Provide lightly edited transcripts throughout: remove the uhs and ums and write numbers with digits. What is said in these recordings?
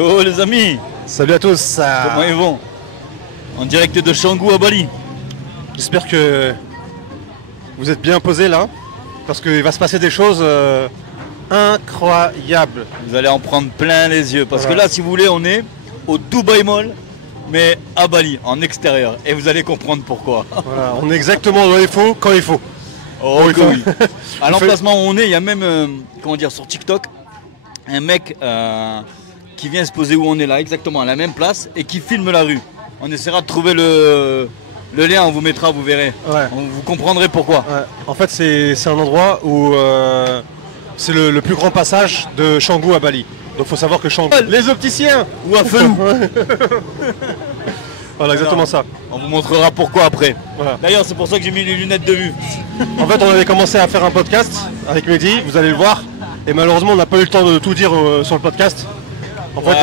Oh les amis, salut à tous. comment ils vont? En direct de Canggu à Bali. J'espère que vous êtes bien posés là, parce qu'il va se passer des choses incroyables. Vous allez en prendre plein les yeux, parce Voilà. que là, si vous voulez, on est au Dubai Mall, mais à Bali, en extérieur. Et vous allez comprendre pourquoi. Voilà, on est exactement où il faut, quand il faut. Oh il que faut. oui. À l'emplacement où on est, il y a même, comment dire, sur TikTok, un mec qui vient se poser où on est là, exactement à la même place, et qui filme la rue. On essaiera de trouver le lien, on vous mettra, vous verrez. Ouais. Vous comprendrez pourquoi. Ouais. En fait, c'est un endroit où c'est le plus grand passage de Canggu à Bali. Donc faut savoir que Canggu... Les opticiens. Ou à Felou. Voilà, exactement ça. On vous montrera pourquoi après. Voilà. D'ailleurs, c'est pour ça que j'ai mis les lunettes de vue. En fait, on avait commencé à faire un podcast avec Mehdi, vous allez le voir. Et malheureusement, on n'a pas eu le temps de tout dire sur le podcast. En fait,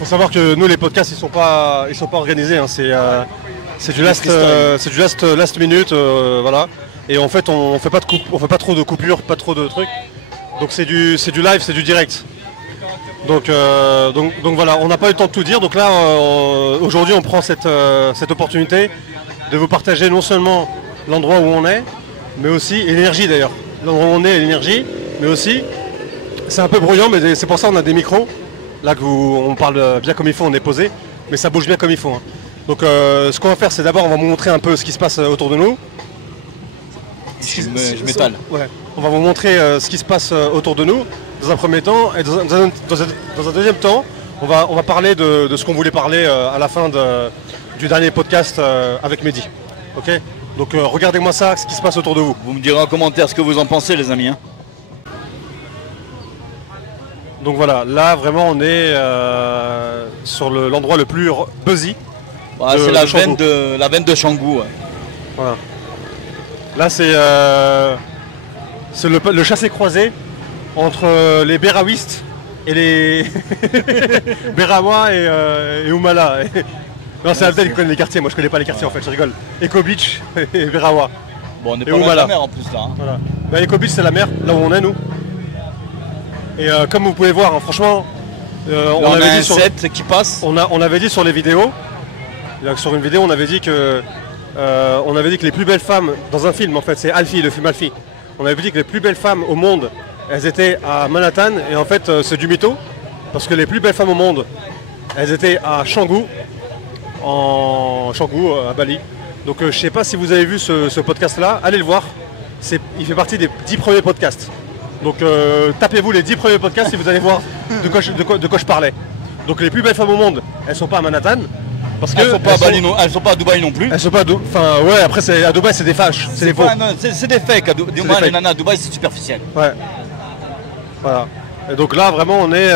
faut savoir que nous, les podcasts, ils sont pas organisés. Hein. C'est du last minute, voilà. Et en fait, on fait pas trop de coupures, pas trop de trucs. Donc c'est du live, c'est du direct. Donc voilà, on n'a pas eu le temps de tout dire. Donc là, aujourd'hui, on prend cette opportunité de vous partager non seulement l'endroit où on est, mais aussi l'énergie d'ailleurs. L'endroit où on est et l'énergie, mais aussi, c'est un peu bruyant, mais c'est pour ça qu'on a des micros. Là on parle bien comme il faut, on est posé, mais ça bouge bien comme il faut. Hein. Donc ce qu'on va faire, c'est d'abord on va vous montrer un peu ce qui se passe autour de nous. Je m'étale. Ouais. On va vous montrer ce qui se passe autour de nous dans un premier temps, et dans un deuxième temps, on va parler de ce qu'on voulait parler à la fin du dernier podcast avec Mehdi. Ok. Donc regardez-moi ça, ce qui se passe autour de vous. Vous me direz en commentaire ce que vous en pensez, les amis. Hein. Donc voilà, là vraiment on est sur l'endroit le plus buzzy. Voilà, c'est la veine de Canggu. Ouais. Voilà. Là c'est le chassé-croisé entre les Béraouistes et les Bérawa et Oumala. Non, c'est Abdel qui connaît les quartiers, moi je connais pas les quartiers en fait, je rigole. Eco Beach et Bérawa. Bon, on est pas loin de la mer en plus là. Hein. Voilà. Bah, Eco Beach c'est la mer, là où on est nous. Et comme vous pouvez voir, hein, franchement, on avait dit sur set qui passe. On avait dit sur les vidéos, sur une vidéo, on avait dit que les plus belles femmes dans un film, en fait, c'est Alfie, le film Alfie. On avait dit que les plus belles femmes au monde, elles étaient à Manhattan, et en fait, c'est du mytho, parce que les plus belles femmes au monde, elles étaient à Canggu, à Bali. Donc, je sais pas si vous avez vu ce podcast-là, allez le voir. Il fait partie des 10 premiers podcasts. Donc tapez-vous les 10 premiers podcasts et vous allez voir de quoi je parlais. Donc les plus belles femmes au monde, elles sont pas à Manhattan. Parce que elles sont pas à Dubaï non plus. Elles sont pas enfin ouais, après à Dubaï c'est des fâches, c'est des faux. C'est des fakes. Les nanas à Dubaï c'est superficiel. Ouais. Voilà. Et donc là vraiment on est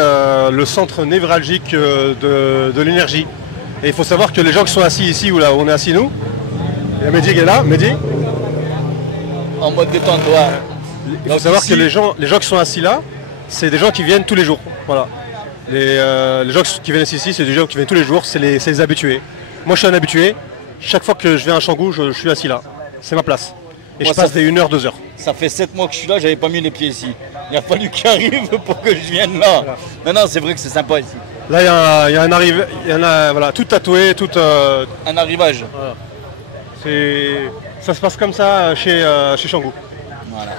le centre névralgique de l'énergie. Et il faut savoir que les gens qui sont assis ici ou là où on est assis nous, il y a Mehdi qui est là, Mehdi. En mode détente, ouais. Il faut savoir que les gens qui sont assis là, c'est des gens qui viennent tous les jours. Voilà. Les gens qui viennent ici, c'est des gens qui viennent tous les jours, c'est les habitués. Moi je suis un habitué, chaque fois que je viens à Canggu, je suis assis là. C'est ma place. Et moi, je passe des 1 heure, 2 heures. Ça fait 7 mois que je suis là, j'avais pas mis les pieds ici. Il a fallu qu'il arrive pour que je vienne là. Voilà. Non, c'est vrai que c'est sympa ici. Là il y a un arrivage, voilà, tout tatoué, tout... Un arrivage. Voilà. Ça se passe comme ça chez Canggu. Voilà.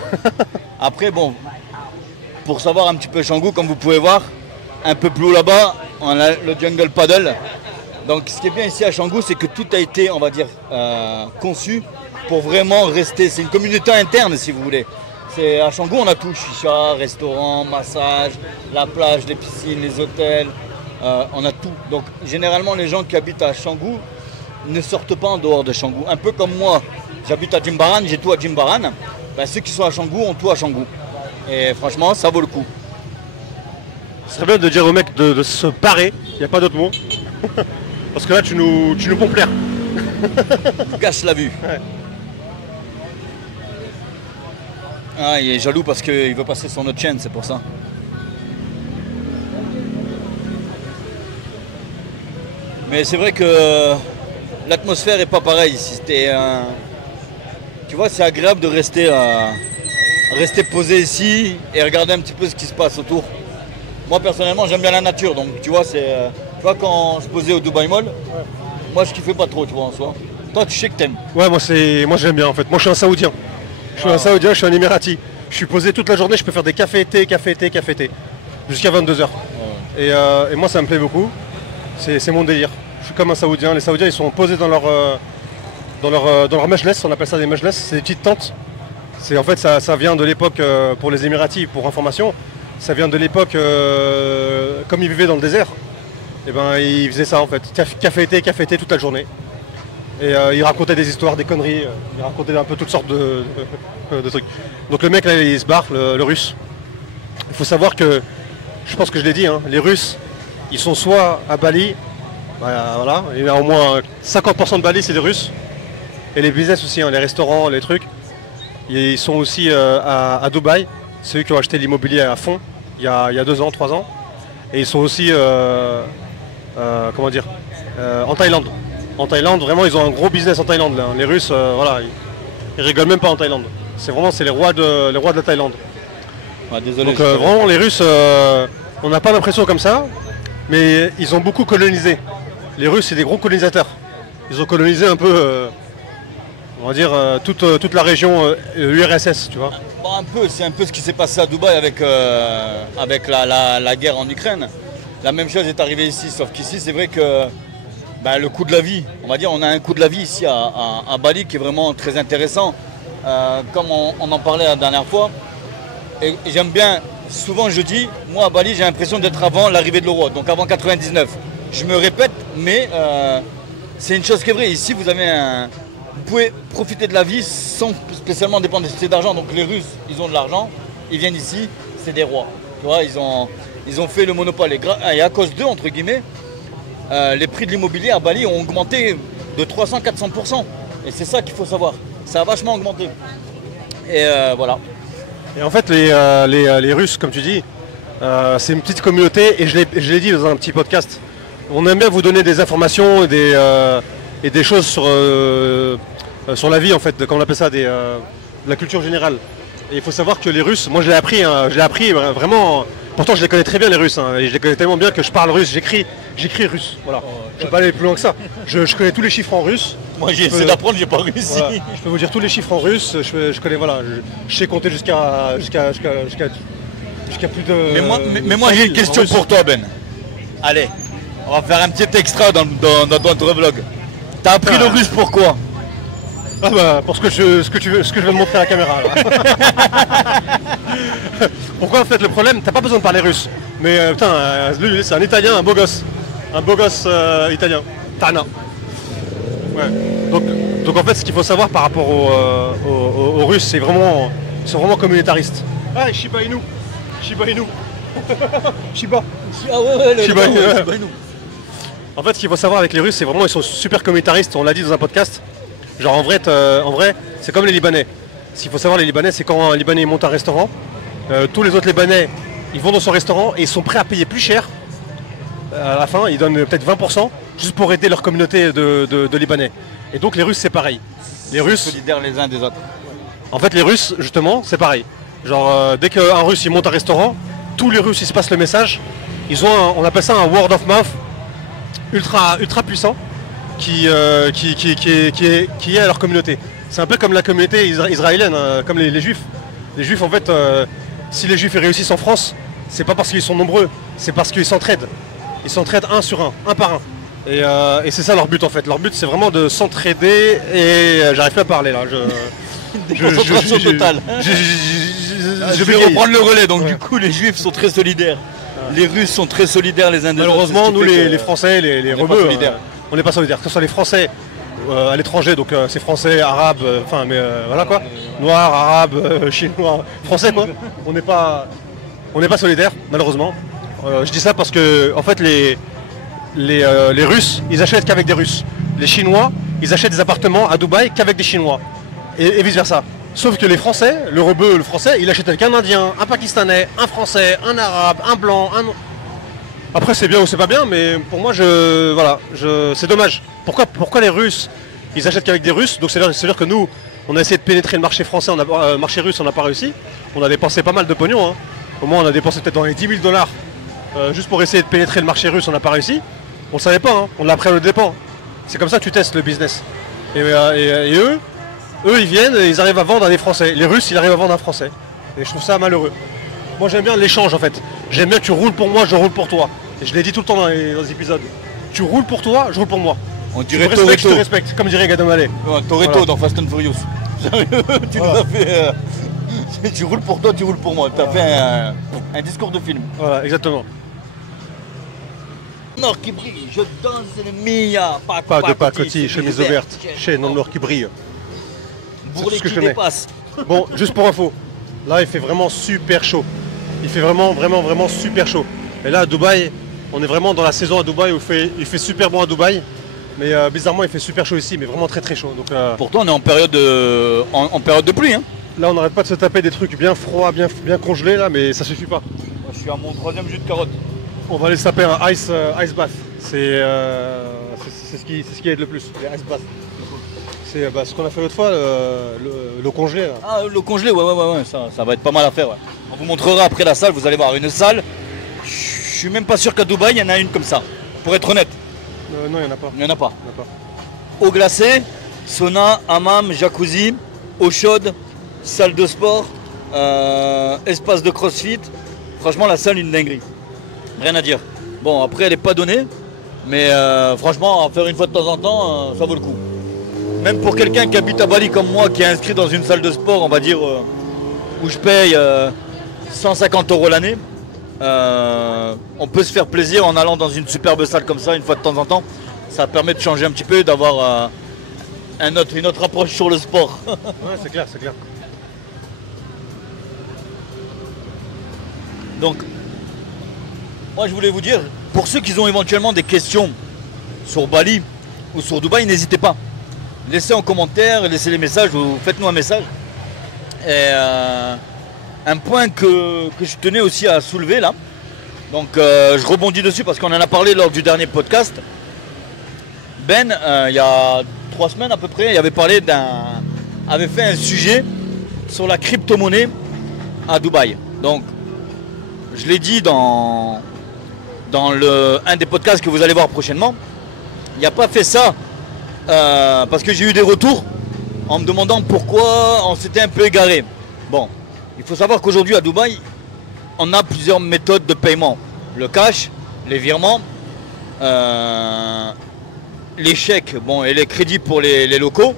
Après, bon, pour savoir un petit peu Canggu, comme vous pouvez voir, un peu plus haut là-bas, on a le jungle paddle. Donc, ce qui est bien ici à Canggu, c'est que tout a été, on va dire, conçu pour vraiment rester. C'est une communauté interne, si vous voulez. À Canggu, on a tout chicha, restaurant, massage, la plage, les piscines, les hôtels. On a tout. Donc, généralement, les gens qui habitent à Canggu ne sortent pas en dehors de Canggu. Un peu comme moi, j'habite à Jimbaran, j'ai tout à Jimbaran. Ben, ceux qui sont à Canggu ont tout à Canggu. Et franchement, ça vaut le coup. Ce serait bien de dire au mec de se barrer, il n'y a pas d'autre mot. Parce que là, tu nous pompes l'air. Tu gâches la vue. Ouais. Ah, il est jaloux parce qu'il veut passer sur notre chaîne, c'est pour ça. Mais c'est vrai que l'atmosphère n'est pas pareille ici. Tu vois, c'est agréable de rester posé ici et regarder un petit peu ce qui se passe autour. Moi personnellement j'aime bien la nature, donc tu vois, tu vois quand je posais au Dubai Mall, moi je kiffais pas trop, tu vois, en soi. Toi tu sais que t'aimes. Ouais, moi j'aime bien en fait. Moi je suis un Saoudien. Je suis un Saoudien, je suis un Émirati. Je suis posé toute la journée, je peux faire des cafés-thé, jusqu'à 22h. Et moi ça me plaît beaucoup. C'est mon délire. Je suis comme un Saoudien. Les Saoudiens ils sont posés dans leur majlis, on appelle ça des majlis, c'est des petites tentes. En fait ça vient de l'époque, pour les Émiratis, pour information, ça vient de l'époque, comme ils vivaient dans le désert, et ben ils faisaient ça en fait, café-thé toute la journée. Et ils racontaient des histoires, des conneries, ils racontaient un peu toutes sortes de trucs. Donc le mec là il se barre, le russe. Il faut savoir que, je pense que je l'ai dit, hein, les Russes, ils sont soit à Bali, voilà, il y a au moins 50% de Bali c'est des Russes. Et les business aussi, hein, les restaurants, les trucs. Ils sont aussi à Dubaï, c'est eux qui ont acheté l'immobilier à fond, il y a 2 ans, 3 ans. Et ils sont aussi, comment dire, en Thaïlande. En Thaïlande, vraiment, ils ont un gros business en Thaïlande. Là. Les Russes, voilà, ils rigolent même pas en Thaïlande. C'est les rois de la Thaïlande. Ah, désolé. Donc vraiment, les Russes, on n'a pas l'impression comme ça, mais ils ont beaucoup colonisé. Les Russes, c'est des gros colonisateurs. Ils ont colonisé un peu... on va dire toute la région URSS, tu vois. Bon, c'est un peu ce qui s'est passé à Dubaï avec la guerre en Ukraine. La même chose est arrivée ici, sauf qu'ici c'est vrai que le coût de la vie, on va dire, on a un coût de la vie ici à Bali qui est vraiment très intéressant. Comme on en parlait la dernière fois. Et j'aime bien, souvent je dis, moi à Bali j'ai l'impression d'être avant l'arrivée de l'euro, donc avant 99. Je me répète, mais c'est une chose qui est vraie. Ici vous pouvez profiter de la vie sans spécialement dépendre d'argent. Donc les Russes, ils ont de l'argent, ils viennent ici, c'est des rois. Tu vois, ils ont fait le monopole. Et à cause d'eux, entre guillemets, les prix de l'immobilier à Bali ont augmenté de 300-400%. Et c'est ça qu'il faut savoir. Ça a vachement augmenté. Et voilà. Et en fait, les Russes, comme tu dis, c'est une petite communauté. Et je l'ai dit dans un petit podcast. On aime bien vous donner des informations et des choses sur la vie, en fait, comme on appelle ça, de la culture générale. Et il faut savoir que les Russes, moi je l'ai appris vraiment, pourtant je les connais très bien les Russes, hein, et je les connais tellement bien que je parle russe, j'écris russe, voilà. Je ne vais pas aller plus loin que ça. Je connais tous les chiffres en russe. Moi j'ai essayé d'apprendre, j'ai pas réussi. Voilà. Je peux vous dire tous les chiffres en russe, je connais, voilà, je sais compter jusqu'à plus de... Mais moi j'ai une question pour toi Ben. Allez, on va faire un petit extra dans notre vlog. T'as appris le russe pourquoi? Ah bah pour ce que je viens de montrer à la caméra. Pourquoi en fait le problème, t'as pas besoin de parler russe. Mais putain, lui c'est un Italien, un beau gosse italien. Tana. Ouais. Donc en fait ce qu'il faut savoir par rapport aux Russes, ils sont vraiment communautaristes. Ah Shiba Inu. Shiba. Ah ouais, Shiba Inu. En fait ce qu'il faut savoir avec les Russes, c'est vraiment ils sont super communautaristes, on l'a dit dans un podcast. Genre en vrai, c'est comme les Libanais. Ce qu'il faut savoir les Libanais, c'est quand un Libanais monte un restaurant, tous les autres Libanais, ils vont dans son restaurant et ils sont prêts à payer plus cher. À la fin, ils donnent peut-être 20% juste pour aider leur communauté de Libanais. Et donc les Russes, c'est pareil. Les Russes solidaires les uns des autres. En fait, les Russes, justement, c'est pareil. Genre dès qu'un Russe il monte un restaurant, tous les Russes ils se passent le message. Ils ont on appelle ça un word of mouth ultra puissant. Qui est à leur communauté. C'est un peu comme la communauté israélienne, comme les Juifs. Les Juifs, en fait, si les Juifs réussissent en France, c'est pas parce qu'ils sont nombreux, c'est parce qu'ils s'entraident. Ils s'entraident un par un. Et c'est ça leur but en fait. Leur but c'est vraiment de s'entraider et j'arrive plus à parler là. Concentration totale. Je vais reprendre le relais, donc du coup les Juifs sont très solidaires. Les Russes sont très solidaires les uns des autres. Malheureusement, nous les Français, les rebeux, on n'est pas solidaires. Que ce soit les Français à l'étranger, donc c'est français, arabe, enfin mais voilà quoi. Noirs, arabes, chinois, français quoi. On n'est pas solidaires, malheureusement. Je dis ça parce que en fait les Russes, ils achètent qu'avec des Russes. Les Chinois, ils achètent des appartements à Dubaï qu'avec des Chinois. Et vice versa. Sauf que les Français, le rebeu, le Français, il achète avec un Indien, un Pakistanais, un Français, un Arabe, un Blanc, un... Après c'est bien ou c'est pas bien, mais pour moi c'est dommage. Pourquoi les Russes ils achètent qu'avec des Russes? Donc c'est-à-dire que nous on a essayé de pénétrer le marché français, marché russe, on n'a pas réussi. On a dépensé pas mal de pognon, hein. Au moins on a dépensé peut-être dans les 10 000 $. juste pour essayer de pénétrer le marché russe, on n'a pas réussi. On ne savait pas, hein. On l'a appris à notre dépens. C'est comme ça que tu testes le business. Et eux, ils viennent et ils arrivent à vendre à des Français. Les Russes, ils arrivent à vendre à un Français. Et je trouve ça malheureux. Moi, j'aime bien l'échange en fait. J'aime bien que tu roules pour moi, je roule pour toi. Et je l'ai dit tout le temps dans les épisodes. Tu roules pour toi, je roule pour moi. On dirait tu me respectes, je te respecte, comme dirait Gad Elmaleh. Ouais, Toretto Voilà. dans Fast and Furious. Tu nous as fait. Tu roules pour toi, tu roules pour moi. Tu as fait un discours de film. Voilà, exactement. Nord qui brille, je danse le Mia. Pas de pacotille, chemise ouverte, chaîne en or qui brille. Bourrelet ce que qui je connais. dépasse. Bon, juste pour info, là il fait vraiment super chaud. Il fait vraiment super chaud. Et là à Dubaï, on est vraiment dans la saison à Dubaï où il fait super bon à Dubaï. Mais bizarrement il fait super chaud ici, mais vraiment très très chaud. Donc, Pourtant on est en période de pluie. Hein. là on n'arrête pas de se taper des trucs bien froids, bien congelés là, mais ça suffit pas. Moi, je suis à mon 3e jus de carotte. On va aller se taper un ice bath. C'est ce qui aide le plus, les ice baths. C'est ce qu'on a fait l'autre fois, le congelé. Là. Ah, le congelé, ouais, ça va être pas mal à faire. Ouais. On vous montrera après la salle, vous allez voir une salle. Je suis même pas sûr qu'à Dubaï, il y en a une comme ça. Pour être honnête, Non, il n'y en a pas. il n'y en a pas. Il y en a pas. Eau glacée, sauna, hammam, jacuzzi, eau chaude, salle de sport, espace de crossfit. Franchement, la salle, une dinguerie. Rien à dire. Bon, après, elle n'est pas donnée. Mais franchement, à faire une fois de temps en temps, ça vaut le coup. Même pour quelqu'un qui habite à Bali comme moi, qui est inscrit dans une salle de sport, on va dire, où je paye 150 € l'année, on peut se faire plaisir en allant dans une superbe salle comme ça une fois de temps en temps. Ça permet de changer un petit peu, d'avoir une autre approche sur le sport. Ouais, c'est clair, c'est clair. Donc, moi je voulais vous dire, pour ceux qui ont éventuellement des questions sur Bali ou sur Dubaï, n'hésitez pas. Laissez en commentaire, laissez les messages, ou faites-nous un message. Et un point que je tenais aussi à soulever là, donc je rebondis dessus parce qu'on en a parlé lors du dernier podcast. Ben, il y a 3 semaines à peu près, il avait fait un sujet sur la crypto-monnaie à Dubaï. Donc, je l'ai dit dans un des podcasts que vous allez voir prochainement. Il n'a pas fait ça parce que j'ai eu des retours en me demandant pourquoi on s'était un peu égaré. Bon, il faut savoir qu'aujourd'hui à Dubaï, on a plusieurs méthodes de paiement. Le cash, les virements, les chèques, bon, et les crédits pour les locaux,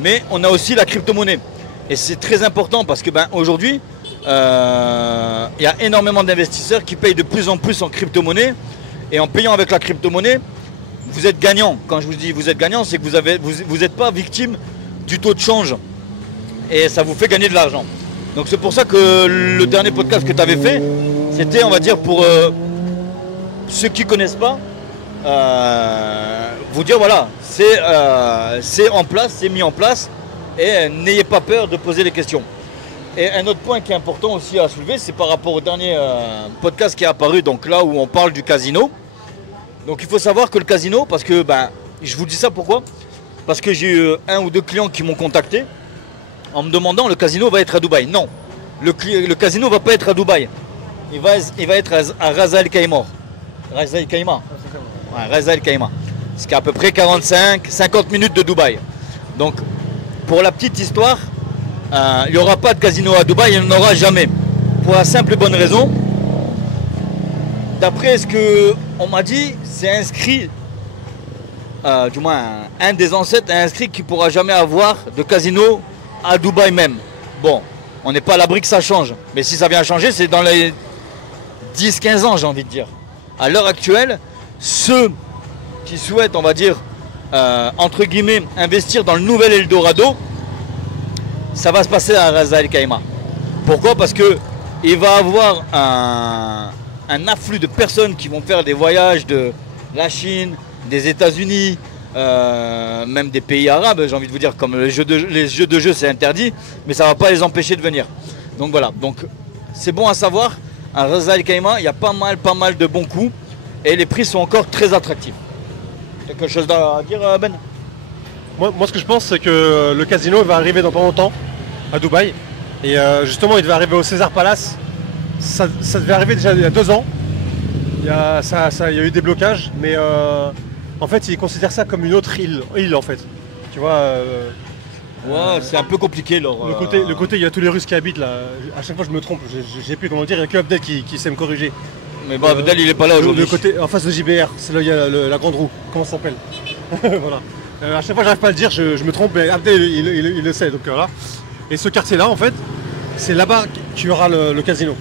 mais on a aussi la crypto-monnaie. Et c'est très important parce que aujourd'hui, il y a énormément d'investisseurs qui payent de plus en plus en crypto-monnaie. Et en payant avec la crypto-monnaie, vous êtes gagnant. Quand je vous dis vous êtes gagnant, c'est que vous n'êtes pas victime du taux de change. Et ça vous fait gagner de l'argent. Donc c'est pour ça que le dernier podcast que tu avais fait, c'était, on va dire, pour ceux qui ne connaissent pas, vous dire voilà, c'est en place, c'est mis en place. Et n'ayez pas peur de poser les questions. Et un autre point qui est important aussi à soulever, c'est par rapport au dernier podcast qui est apparu, donc là où on parle du casino. Donc il faut savoir que le casino, parce que je vous dis ça pourquoi? Parce que j'ai eu 1 ou 2 clients qui m'ont contacté en me demandant le casino va être à Dubaï. Non, le casino ne va pas être à Dubaï. Il va être à Ras Al Khaimah. Ras Al Khaimah. Ouais, Ras Al Khaimah. Ce qui est à peu près 45-50 minutes de Dubaï. Donc pour la petite histoire, il n'y aura pas de casino à Dubaï, il n'y en aura jamais. Pour la simple et bonne raison, d'après ce qu'on m'a dit, c'est inscrit, du moins un des ancêtres a inscrit qu'il ne pourra jamais avoir de casino à Dubaï même. Bon, on n'est pas à l'abri que ça change, mais si ça vient changer, c'est dans les 10-15 ans, j'ai envie de dire. À l'heure actuelle, ceux qui souhaitent, on va dire, entre guillemets, investir dans le nouvel Eldorado, ça va se passer à Ras Al Khaimah. Pourquoi? Parce que il va avoir un afflux de personnes qui vont faire des voyages de la Chine, des États-Unis, même des pays arabes, j'ai envie de vous dire, comme les jeux de jeu c'est interdit, mais ça ne va pas les empêcher de venir. Donc voilà, donc c'est bon à savoir, à Ras Al Khaimah, il y a pas mal de bons coups et les prix sont encore très attractifs. Quelque chose à dire, Ben? Moi, ce que je pense, c'est que le casino va arriver dans pas longtemps à Dubaï. Et justement, il devait arriver au César Palace. Ça devait arriver déjà il y a 2 ans. Il y a eu des blocages, mais en fait, ils considèrent ça comme une autre île en fait. Tu vois. Ouais, c'est un peu compliqué leur. Le côté, il y a tous les Russes qui habitent là. À chaque fois, je me trompe. J'ai plus comment le dire. Il y a que Abdel qui sait me corriger. Mais bon, Abdel, il est pas là aujourd'hui. Le côté en face de JBR, c'est là il y a la grande roue. Comment ça s'appelle? Voilà. À chaque fois, j'arrive pas à le dire. Je me trompe, mais Abdel, il le sait. Donc voilà. Et ce quartier-là, en fait, c'est là-bas qu'il y aura le casino.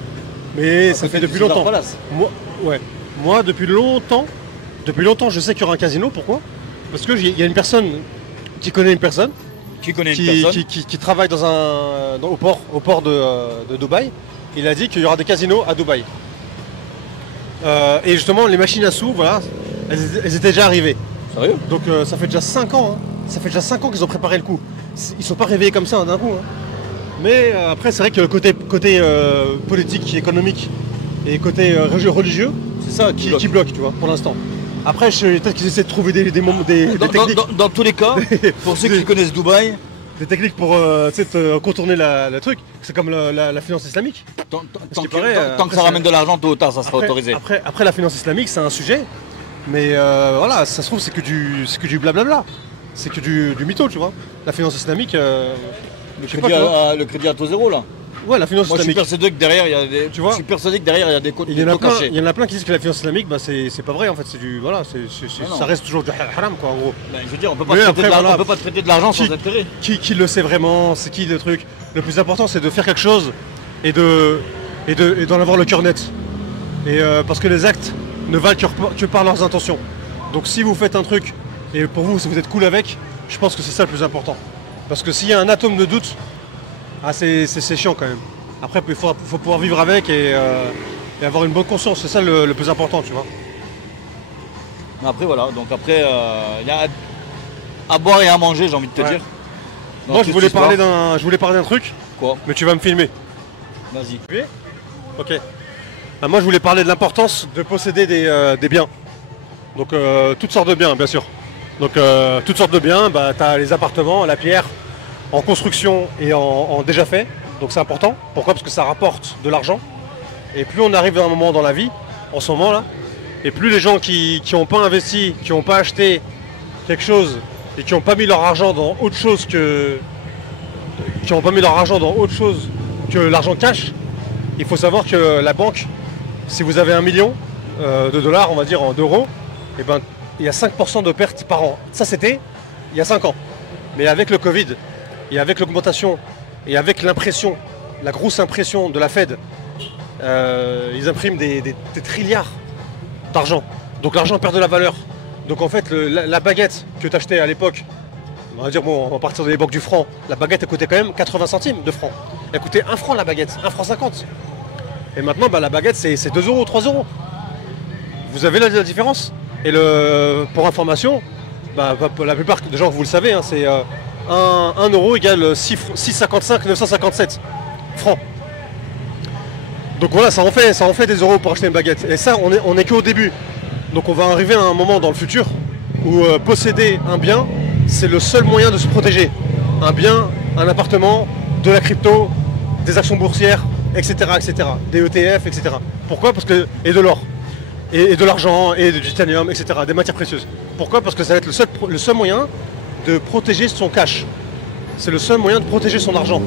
Mais ça fait depuis longtemps. Moi, depuis longtemps, je sais qu'il y aura un casino. Pourquoi? Parce que il y a une personne qui connaît une personne. Qui travaille au port de Dubaï. Il a dit qu'il y aura des casinos à Dubaï. Et justement, les machines à sous, voilà, elles étaient déjà arrivées. Sérieux? Donc ça fait déjà 5 ans. Hein. Ça fait déjà 5 ans qu'ils ont préparé le coup. Ils sont pas réveillés comme ça d'un coup. Hein. Mais après, c'est vrai que le côté politique, économique et côté religieux, c'est ça qui bloque, tu vois, pour l'instant. Après, peut-être qu'ils essaient de trouver des techniques. Dans tous les cas, pour ceux qui connaissent Dubaï, des techniques pour contourner le truc, c'est comme la finance islamique. Tant que ça ramène de l'argent, tôt ou tard, ça sera autorisé. Après, la finance islamique, c'est un sujet, mais voilà, ça se trouve, c'est que du blablabla. C'est que du mytho, tu vois. La finance islamique. Le crédit à taux zéro, là. Ouais, la finance islamique. Je suis persuadé que derrière, il y a des. Tu vois, je suis persuadé que derrière, il y a des il y en a plein qui disent que la finance islamique, bah, c'est pas vrai en fait. C'est du. Voilà, ça reste toujours du haram, quoi, en gros. Ben, je veux dire, on peut pas traiter de l'argent sans intérêt. Qui le sait vraiment? C'est qui le truc? Le plus important, c'est de faire quelque chose et d'en avoir le cœur net. Et parce que les actes ne valent que par leurs intentions. Donc si vous faites un truc et pour vous, si vous êtes cool avec, je pense que c'est ça le plus important. Parce que s'il y a un atome de doute, c'est chiant quand même. Après, il faut pouvoir vivre avec et avoir une bonne conscience. C'est ça le plus important, tu vois. Après, voilà. Donc après, il y a à boire et à manger, j'ai envie de te dire. Moi, je voulais parler d'un truc. Quoi? Mais tu vas me filmer. Vas-y. Ok. Moi, je voulais parler de l'importance de posséder des biens. Donc, toutes sortes de biens, bien sûr. Donc, toutes sortes de biens. Bah, tu as les appartements, la pierre, en construction et en déjà fait. Donc, c'est important. Pourquoi? Parce que ça rapporte de l'argent. Et plus on arrive à un moment dans la vie, en ce moment-là, et plus les gens qui n'ont pas investi, qui n'ont pas acheté quelque chose et qui n'ont pas mis leur argent dans autre chose que l'argent cash, il faut savoir que la banque, si vous avez 1 million de dollars, on va dire d'euros, et ben il y a 5% de pertes par an. Ça c'était il y a 5 ans. Mais avec le Covid et avec l'augmentation et avec l'impression, la grosse impression de la Fed, ils impriment des trilliards d'argent. Donc l'argent perd de la valeur. Donc en fait la baguette que tu achetais à l'époque, on va dire bon, on va partir de l'époque du franc, la baguette elle coûtait quand même 80 centimes de franc. Elle coûtait 1 franc la baguette, 1 franc 50. Et maintenant bah, la baguette c'est 2 euros, 3 euros. Vous avez la différence. Et pour information, bah, la plupart des gens vous le savez, hein, c'est 1 euro égale 6,55, 957 francs. Donc voilà, ça en fait des euros pour acheter une baguette. Et ça, on est qu'au début. Donc on va arriver à un moment dans le futur où posséder un bien, c'est le seul moyen de se protéger. Un bien, un appartement, de la crypto, des actions boursières, etc., etc., des ETF, etc. Pourquoi? Parce que et de l'or, et de l'argent, et du titanium, etc., des matières précieuses. Pourquoi? Parce que ça va être le seul moyen de protéger son cash. C'est le seul moyen de protéger son argent.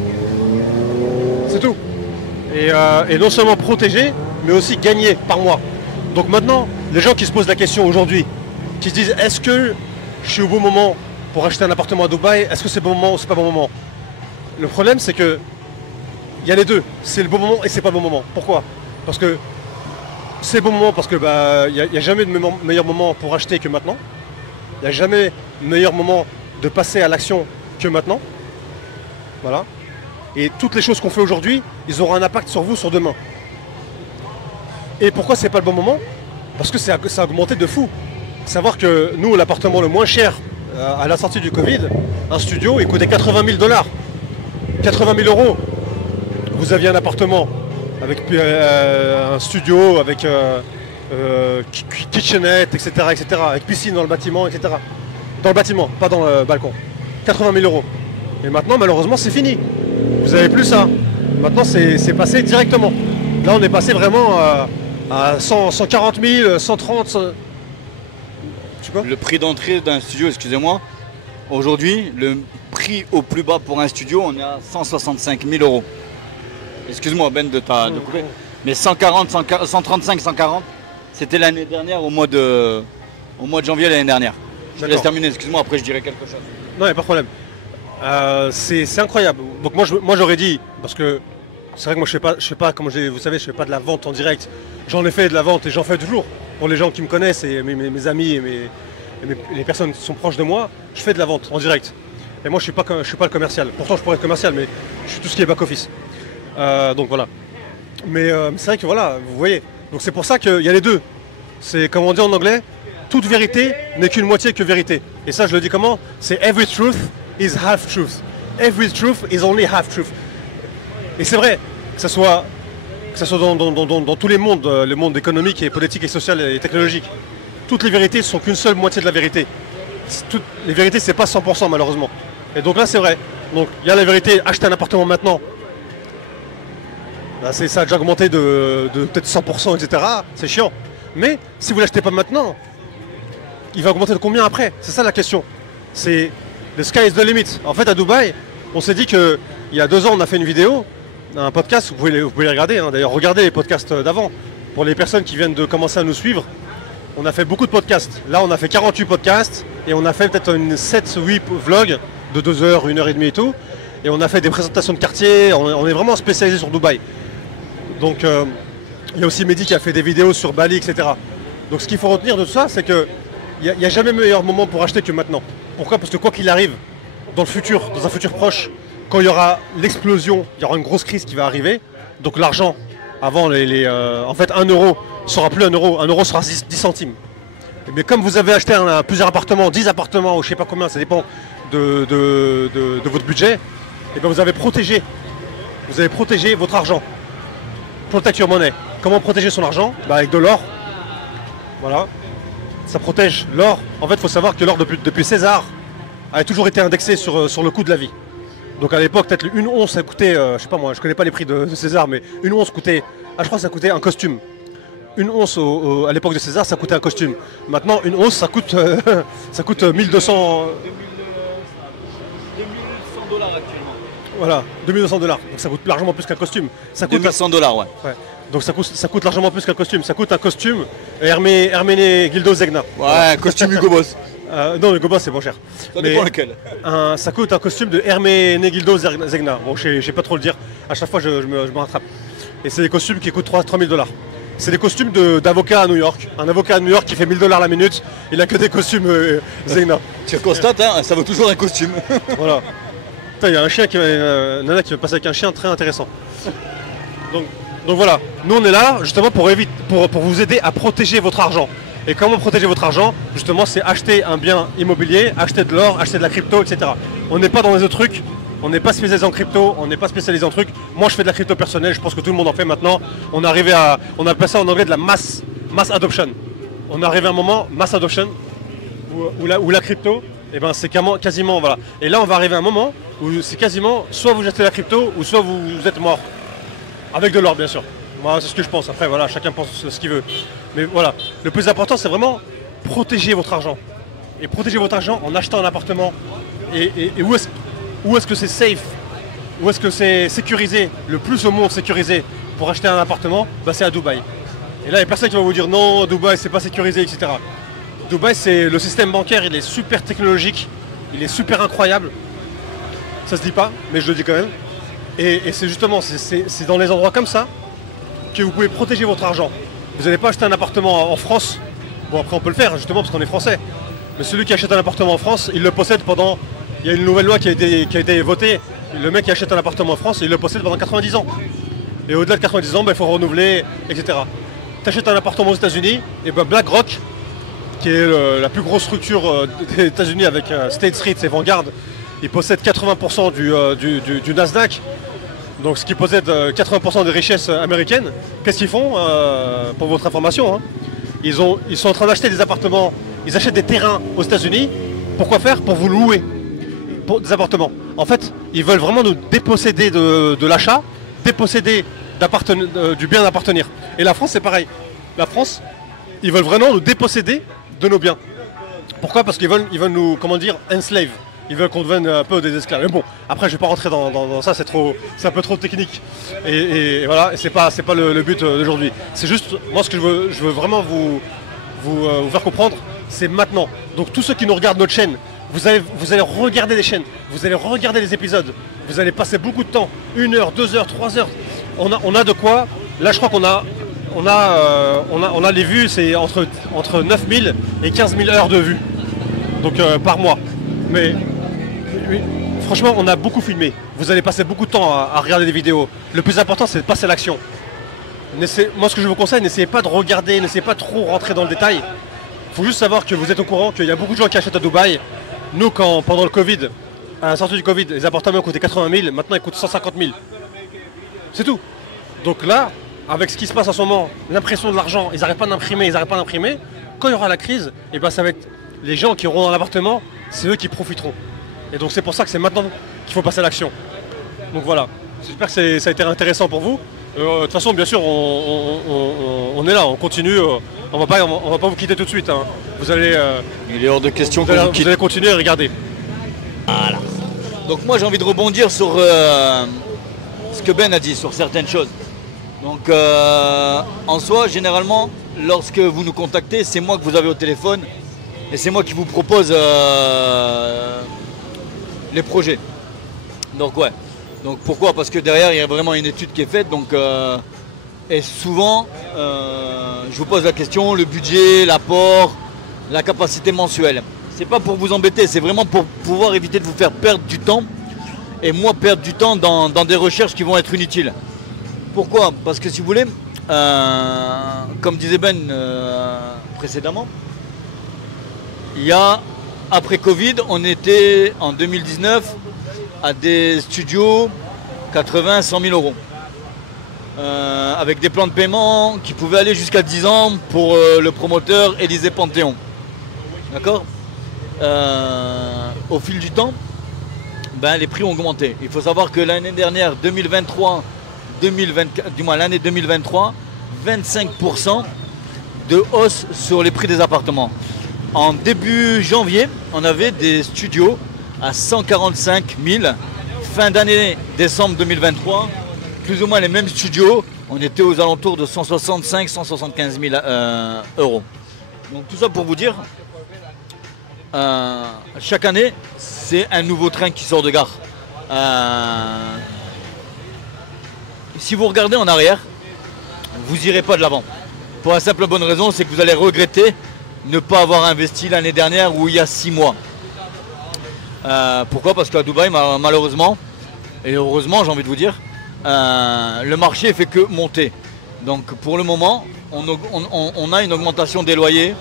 C'est tout. Et non seulement protéger, mais aussi gagner par mois. Donc maintenant, les gens qui se posent la question aujourd'hui, qui se disent est-ce que je suis au bon moment pour acheter un appartement à Dubaï, est-ce que c'est bon moment ou c'est pas bon moment? Le problème c'est que il y a les deux, c'est le bon moment et c'est pas le bon moment. Pourquoi? Parce que c'est le bon moment parce que il n'y a jamais de meilleur moment pour acheter que maintenant. Il n'y a jamais de meilleur moment de passer à l'action que maintenant. Voilà. Et toutes les choses qu'on fait aujourd'hui, ils auront un impact sur vous, sur demain. Et pourquoi c'est pas le bon moment? Parce que ça a augmenté de fou. Savoir que nous, l'appartement le moins cher à la sortie du Covid, un studio, il coûtait 80 000 $. 80 000 euros. Vous aviez un appartement avec un studio, avec kitchenette, etc., etc., avec piscine dans le bâtiment, etc. Dans le bâtiment, pas dans le balcon. 80 000 euros. Et maintenant, malheureusement, c'est fini. Vous n'avez plus ça. Maintenant, c'est passé directement. Là, on est passé vraiment à 100, 140 000, 130. Tu vois ? Le prix d'entrée d'un studio, excusez-moi, aujourd'hui, le prix au plus bas pour un studio, on est à 165 000 euros. Excuse-moi Ben de couper. Mais 140, 135, 140, c'était l'année dernière au mois de janvier l'année dernière. Je te laisse terminer, excuse-moi, après je dirai quelque chose. Non, il n'y a pas de problème. C'est incroyable. Donc moi j'aurais dit, parce que c'est vrai que moi je fais pas, comme vous savez, je fais pas de la vente en direct. J'en ai fait de la vente et j'en fais toujours. Pour les gens qui me connaissent et mes amis et les personnes qui sont proches de moi, je fais de la vente en direct. Et moi je suis pas le commercial. Pourtant je pourrais être commercial, mais je suis tout ce qui est back-office. Donc voilà. Mais c'est vrai que voilà, vous voyez. Donc c'est pour ça qu'il y a les deux. C'est comme on dit en anglais, toute vérité n'est qu'une moitié que vérité. Et ça je le dis comment? C'est every truth is half truth. Every truth is only half truth. Et c'est vrai, que ce soit dans tous les mondes, le monde économique et politique et social et technologique. Toutes les vérités ne sont qu'une seule moitié de la vérité. Les vérités c'est pas 100% malheureusement. Et donc là c'est vrai. Donc il y a la vérité, acheter un appartement maintenant. Là, ça a déjà augmenté de peut-être 100%, etc. C'est chiant. Mais si vous ne l'achetez pas maintenant, il va augmenter de combien après? C'est ça la question. C'est le sky is the limit. En fait, à Dubaï, on s'est dit qu'il y a 2 ans, on a fait une vidéo, un podcast, vous pouvez les regarder. Hein. D'ailleurs, regardez les podcasts d'avant. Pour les personnes qui viennent de commencer à nous suivre, on a fait beaucoup de podcasts. Là, on a fait 48 podcasts et on a fait peut-être 7-8 vlogs de 2 heures, 1 heure et demie et tout. Et on a fait des présentations de quartier. On est vraiment spécialisé sur Dubaï. Donc il y a aussi Mehdi qui a fait des vidéos sur Bali, etc. Donc ce qu'il faut retenir de tout ça, c'est qu'il n'y a jamais meilleur moment pour acheter que maintenant. Pourquoi? Parce que quoi qu'il arrive, dans le futur, dans un futur proche, quand il y aura l'explosion, il y aura une grosse crise qui va arriver. Donc l'argent, avant, en fait 1 euro ne sera plus 1 euro, 1 euro sera 10 centimes. Mais comme vous avez acheté plusieurs appartements, 10 appartements ou je ne sais pas combien, ça dépend de votre budget, et bien vous avez protégé votre argent. Protect your money. Comment protéger son argent? Avec de l'or. Voilà. Ça protège l'or. En fait, il faut savoir que l'or, depuis César, a toujours été indexé sur le coût de la vie. Donc à l'époque, peut-être une once, ça coûtait, je sais pas moi, je connais pas les prix de César, mais une once coûtait, je crois que ça coûtait un costume. Une once à l'époque de César, ça coûtait un costume. Maintenant, une once, ça coûte 1200... 2200 $ actuellement. Voilà, 2200 $. Donc ça coûte largement plus qu'un costume. Ça coûte 2100 $, ouais. Donc ça coûte largement plus qu'un costume. Ça coûte un costume Herménégildo Zegna. Ouais, costume Hugo Boss. Non, Hugo Boss c'est bon cher. Ça dépend lequel. Ça coûte un costume de Herménégildo Zegna. Bon, je sais pas trop le dire. À chaque fois, je me rattrape. Et c'est des costumes qui coûtent 3000 $. C'est des costumes d'avocat à New York. Un avocat à New York qui fait 1000 $ la minute, il a que des costumes Zegna. Tu constates, hein, ça vaut toujours un costume. Voilà. Il y a un chien Nana qui va passer avec un chien très intéressant. Donc voilà, nous on est là justement pour vous aider à protéger votre argent. Et comment protéger votre argent? Justement, c'est acheter un bien immobilier, acheter de l'or, acheter de la crypto, etc. On n'est pas dans les autres trucs, on n'est pas spécialisé en crypto, on n'est pas spécialisé en trucs. Moi je fais de la crypto personnelle, je pense que tout le monde en fait maintenant. On appelle ça en anglais de la mass adoption. On est arrivé à un moment, mass adoption, où la crypto, et ben c'est quasiment voilà. Et là on va arriver à un moment où c'est quasiment soit vous achetez la crypto ou soit vous êtes mort. Avec de l'or bien sûr. Moi c'est ce que je pense. Après voilà, chacun pense ce qu'il veut. Mais voilà, le plus important c'est vraiment protéger votre argent. Et protéger votre argent en achetant un appartement. Et où est-ce que c'est safe? Où est-ce que c'est sécurisé? Le plus au monde sécurisé pour acheter un appartement, c'est à Dubaï. Et là il y a personne qui va vous dire non, Dubaï c'est pas sécurisé, etc. Dubaï, c'est le système bancaire, il est super technologique, il est super incroyable. Ça se dit pas, mais je le dis quand même. Et c'est justement, c'est dans les endroits comme ça que vous pouvez protéger votre argent. Vous n'allez pas acheter un appartement en France. Bon après on peut le faire justement parce qu'on est français. Mais celui qui achète un appartement en France, il le possède pendant... Il y a une nouvelle loi qui a été votée. Le mec qui achète un appartement en France, il le possède pendant 90 ans. Et au-delà de 90 ans, il faut renouveler, etc. Tu achètes un appartement aux États-Unis, et BlackRock, qui est la plus grosse structure des États-Unis avec State Street et Vanguard, il possède 80% du Nasdaq, donc ce qui possède 80% des richesses américaines. Qu'est-ce qu'ils font pour votre information, hein, ils sont en train d'acheter des appartements, ils achètent des terrains aux États-Unis. Pourquoi faire? Pour vous louer pour des appartements. En fait, ils veulent vraiment nous déposséder de l'achat, déposséder du bien d'appartenir. Et la France c'est pareil. la France, ils veulent vraiment nous déposséder de nos biens. Pourquoi? Parce qu'ils veulent nous, comment dire, enslave. Ils veulent qu'on devienne un peu des esclaves. Mais bon, après je vais pas rentrer dans ça, c'est un peu trop technique. Et voilà, c'est pas le but d'aujourd'hui. C'est juste, moi ce que je veux vraiment vous faire comprendre, c'est maintenant. Donc tous ceux qui nous regardent notre chaîne, vous allez regarder les chaînes, vous allez regarder les épisodes, vous allez passer beaucoup de temps, 1 heure, 2 heures, 3 heures. On a de quoi. Là je crois qu'on a les vues, c'est entre 9000 et 15 000 heures de vues. Donc par mois. Mais oui, franchement, on a beaucoup filmé. Vous allez passer beaucoup de temps à regarder des vidéos. Le plus important, c'est de passer à l'action. Moi, ce que je vous conseille, n'essayez pas de regarder, n'essayez pas trop rentrer dans le détail. Il faut juste savoir que vous êtes au courant qu'il y a beaucoup de gens qui achètent à Dubaï. Nous, pendant le Covid, à la sortie du Covid, les appartements coûtaient 80 000, maintenant ils coûtent 150 000. C'est tout. Donc là, avec ce qui se passe en ce moment, l'impression de l'argent, ils n'arrêtent pas d'imprimer, Quand il y aura la crise, et ben ça va être les gens qui auront dans l'appartement, c'est eux qui profiteront. Et donc c'est pour ça que c'est maintenant qu'il faut passer à l'action. Donc voilà, j'espère que ça a été intéressant pour vous. De toute façon, bien sûr, on est là, on continue. On va pas vous quitter tout de suite. Hein. Vous allez. Il est hors de question que vous allez continuer à regarder. Voilà. Donc moi j'ai envie de rebondir sur ce que Ben a dit sur certaines choses. Donc en soi, généralement, lorsque vous nous contactez, c'est moi que vous avez au téléphone et c'est moi qui vous propose les projets. Donc ouais. Donc pourquoi? Parce que derrière il y a vraiment une étude qui est faite. Donc et souvent je vous pose la question, le budget, l'apport, la capacité mensuelle. C'est pas pour vous embêter, c'est vraiment pour pouvoir éviter de vous faire perdre du temps et moi perdre du temps dans des recherches qui vont être inutiles. Pourquoi? Parce que si vous voulez, comme disait Ben précédemment, il y a, après Covid, on était en 2019 à des studios 80, 100 000 euros. Avec des plans de paiement qui pouvaient aller jusqu'à 10 ans pour le promoteur Élysée Panthéon. D'accord? Au fil du temps, ben, les prix ont augmenté. Il faut savoir que l'année dernière, 2023, du moins l'année 2023, 25% de hausse sur les prix des appartements. En début janvier, on avait des studios à 145 000. Fin d'année, décembre 2023, plus ou moins les mêmes studios, on était aux alentours de 165 175 000 euros. Donc tout ça pour vous dire, chaque année, c'est un nouveau train qui sort de gare. Si vous regardez en arrière, vous n'irez pas de l'avant. Pour la simple bonne raison, c'est que vous allez regretter ne pas avoir investi l'année dernière ou il y a 6 mois. Pourquoi? Parce qu'à Dubaï, malheureusement, et heureusement, j'ai envie de vous dire, le marché fait que monter. Donc pour le moment, on a une augmentation des loyers,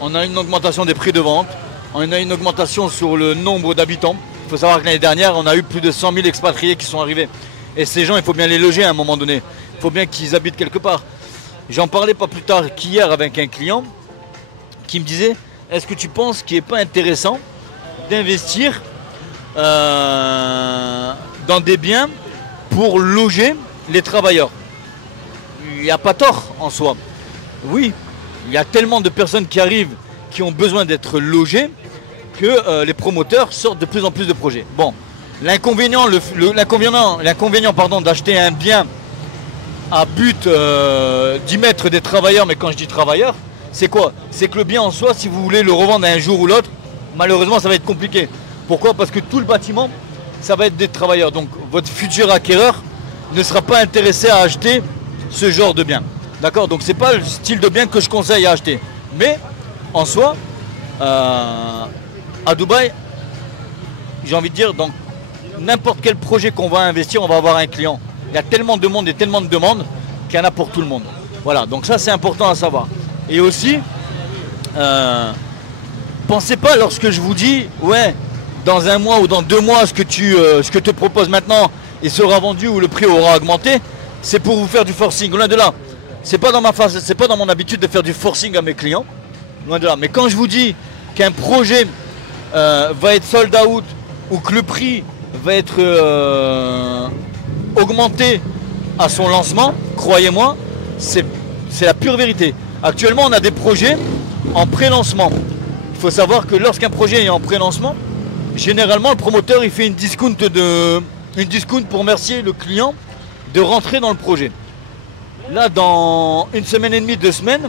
on a une augmentation des prix de vente, on a une augmentation sur le nombre d'habitants. Il faut savoir que l'année dernière, on a eu plus de 100 000 expatriés qui sont arrivés. Et ces gens, il faut bien les loger à un moment donné. Il faut bien qu'ils habitent quelque part. J'en parlais pas plus tard qu'hier avec un client qui me disait, est-ce que tu penses qu'il n'est pas intéressant d'investir dans des biens pour loger les travailleurs? Il n'y a pas tort en soi. Oui, il y a tellement de personnes qui arrivent, qui ont besoin d'être logées, que les promoteurs sortent de plus en plus de projets. Bon, l'inconvénient d'acheter un bien à but d'y mettre des travailleurs, mais quand je dis travailleurs, c'est quoi? C'est que le bien en soi, si vous voulez le revendre un jour ou l'autre, malheureusement ça va être compliqué. Pourquoi? Parce que tout le bâtiment, ça va être des travailleurs. Donc votre futur acquéreur ne sera pas intéressé à acheter ce genre de bien. D'accord? Donc c'est pas le style de bien que je conseille à acheter. Mais en soi, à Dubaï, j'ai envie de dire, dans n'importe quel projet qu'on va investir, on va avoir un client. Il y a tellement de monde et tellement de demandes qu'il y en a pour tout le monde. Voilà, donc ça c'est important à savoir. Et aussi, pensez pas lorsque je vous dis, ouais, dans 1 mois ou dans 2 mois, ce que te propose maintenant, il sera vendu ou le prix aura augmenté, c'est pour vous faire du forcing. Loin de là. C'est pas dans mon habitude de faire du forcing à mes clients. Loin de là. Mais quand je vous dis qu'un projet va être sold out ou que le prix va être augmenté à son lancement, croyez-moi, c'est c'est la pure vérité. Actuellement, on a des projets en pré-lancement. Il faut savoir que lorsqu'un projet est en pré-lancement, généralement, le promoteur il fait une discount pour remercier le client de rentrer dans le projet. Là, dans une semaine et demie, 2 semaines,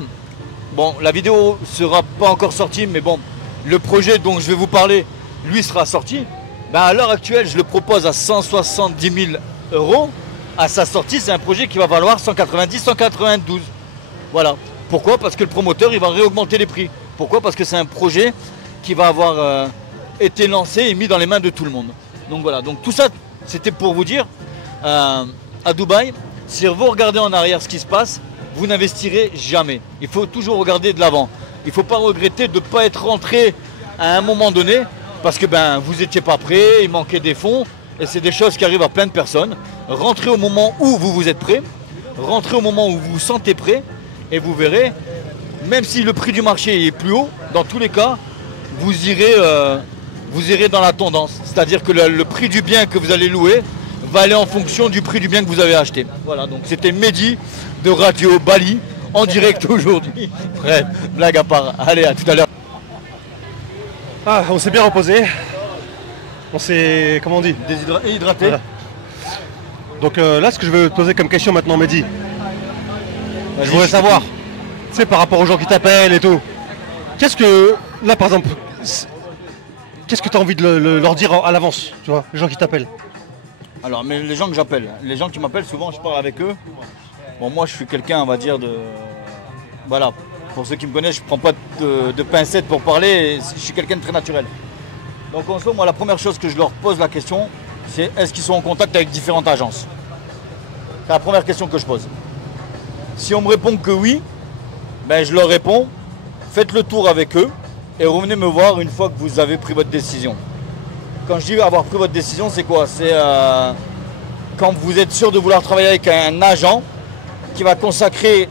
bon, la vidéo sera pas encore sortie, mais bon, le projet dont je vais vous parler, lui, sera sorti. Ben, à l'heure actuelle, je le propose à 170 000 euros. À sa sortie, c'est un projet qui va valoir 190, 192. Voilà. Pourquoi? Parce que le promoteur, il va réaugmenter les prix. Pourquoi? Parce que c'est un projet qui va avoir été lancé et mis dans les mains de tout le monde. Donc voilà. Donc tout ça, c'était pour vous dire, à Dubaï, si vous regardez en arrière ce qui se passe, vous n'investirez jamais. Il faut toujours regarder de l'avant. Il ne faut pas regretter de ne pas être rentré à un moment donné parce que ben, vous n'étiez pas prêt, il manquait des fonds. Et c'est des choses qui arrivent à plein de personnes. Rentrez au moment où vous êtes prêt. Rentrez au moment où vous vous sentez prêt. Et vous verrez, même si le prix du marché est plus haut, dans tous les cas, vous irez dans la tendance. C'est-à-dire que le prix du bien que vous allez louer va aller en fonction du prix du bien que vous avez acheté. Voilà, donc c'était Mehdi de Radio Bali en direct aujourd'hui. Bref, blague à part. Allez, à tout à l'heure. Ah, on s'est bien reposé. On s'est, comment on dit, Hydraté. Voilà. Donc là, ce que je veux te poser comme question maintenant, Mehdi, je voudrais savoir, tu sais, par rapport aux gens qui t'appellent et tout, qu'est-ce que, là par exemple, qu'est-ce que tu as envie de leur dire à l'avance, tu vois, les gens qui t'appellent? Alors, mais les gens que j'appelle, les gens qui m'appellent, souvent je parle avec eux. Bon, moi je suis quelqu'un, on va dire, de... Voilà, pour ceux qui me connaissent, je ne prends pas de pincettes pour parler, je suis quelqu'un de très naturel. Donc en soi, moi la première chose que je leur pose la question, c'est est-ce qu'ils sont en contact avec différentes agences? C'est la première question que je pose. Si on me répond que oui, ben je leur réponds, faites le tour avec eux et revenez me voir une fois que vous avez pris votre décision. Quand je dis avoir pris votre décision, c'est quoi? C'est quand vous êtes sûr de vouloir travailler avec un agent qui va consacrer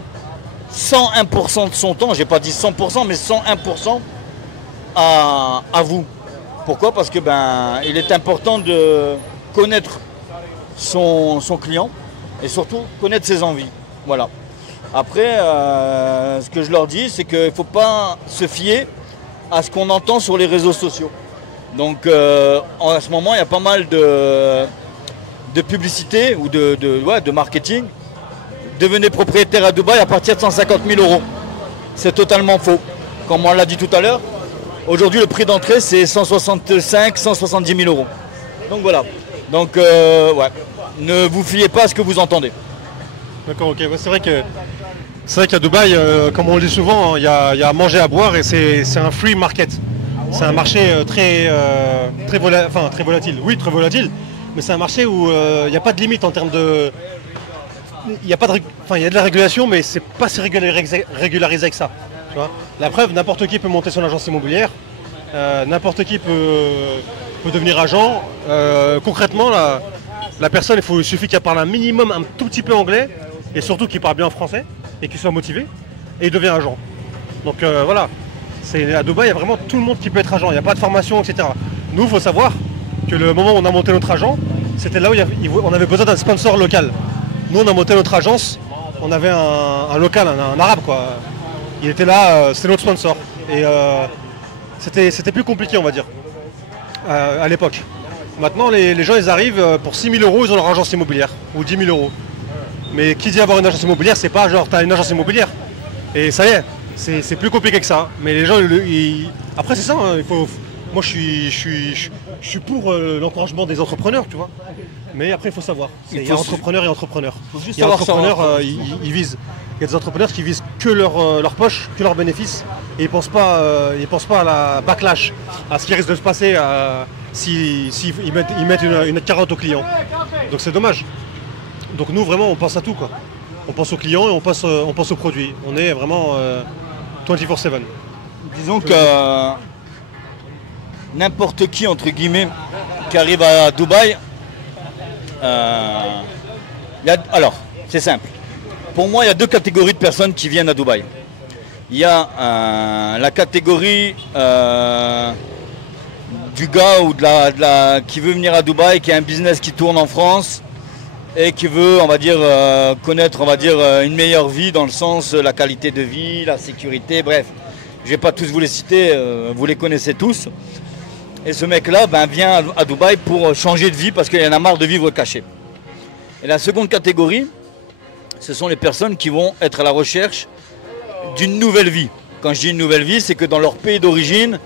101% de son temps, j'ai pas dit 100%, mais 101% à vous. Pourquoi? Parce que ben, il est important de connaître son client et surtout connaître ses envies. Voilà. Après, ce que je leur dis, c'est qu'il ne faut pas se fier à ce qu'on entend sur les réseaux sociaux. Donc en ce moment, il y a pas mal de publicité ou de marketing. Devenez propriétaire à Dubaï à partir de 150 000 euros. C'est totalement faux. Comme on l'a dit tout à l'heure, aujourd'hui, le prix d'entrée, c'est 165 170 000 euros. Donc voilà. Donc, ouais. Ne vous fiez pas à ce que vous entendez. D'accord, ok. Ouais, c'est vrai qu'à Dubaï, comme on le dit souvent, il y a à manger, à boire et c'est un free market. C'est un marché très volatile. Oui, très volatile. Mais c'est un marché où il n'y a pas de limite en termes de... Il y a de la régulation, mais c'est pas si régularisé que ça. Tu vois, la preuve, n'importe qui peut monter son agence immobilière, n'importe qui peut devenir agent. Concrètement, la personne, il suffit qu'elle parle un minimum, un tout petit peu anglais, et surtout qu'il parle bien français, et qu'il soit motivé, et il devient agent. Donc voilà, à Dubaï, il y a vraiment tout le monde qui peut être agent, il n'y a pas de formation, etc. Nous, il faut savoir que le moment où on a monté notre agent, c'était là où on avait besoin d'un sponsor local. Nous, on a monté notre agence, on avait un local, un arabe, quoi. Il était là, c'était notre sponsor. Et c'était plus compliqué, on va dire, à l'époque. Maintenant, les gens, ils arrivent, pour 6 000 euros, ils ont leur agence immobilière, ou 10 000 euros. Mais qui dit avoir une agence immobilière, c'est pas genre, t'as une agence immobilière. Et ça y est, c'est plus compliqué que ça. Mais les gens, après, c'est ça, hein, moi, je suis pour l'encouragement des entrepreneurs, tu vois. Mais après, il faut savoir. Il y a entrepreneurs et entrepreneurs. Il y a entrepreneurs, ils visent. Il y a des entrepreneurs qui visent que leur poche, que leurs bénéfices. Et ils pensent pas à la backlash, à ce qui risque de se passer s'ils mettent une carotte au client. Donc c'est dommage. Donc nous, vraiment, on pense à tout, quoi. On pense aux clients et on pense aux produits. On est vraiment 24/7. Disons que n'importe qui, entre guillemets, qui arrive à Dubaï, alors, c'est simple. Pour moi, il y a 2 catégories de personnes qui viennent à Dubaï. Il y a la catégorie du gars ou qui veut venir à Dubaï, qui a un business qui tourne en France et qui veut, on va dire, connaître, on va dire, une meilleure vie dans le sens la qualité de vie, la sécurité, bref. Je ne vais pas tous vous les citer, vous les connaissez tous. Et ce mec-là vient à Dubaï pour changer de vie parce qu'il en a marre de vivre caché. Et la seconde catégorie, ce sont les personnes qui vont être à la recherche d'une nouvelle vie. Quand je dis une nouvelle vie, c'est que dans leur pays d'origine,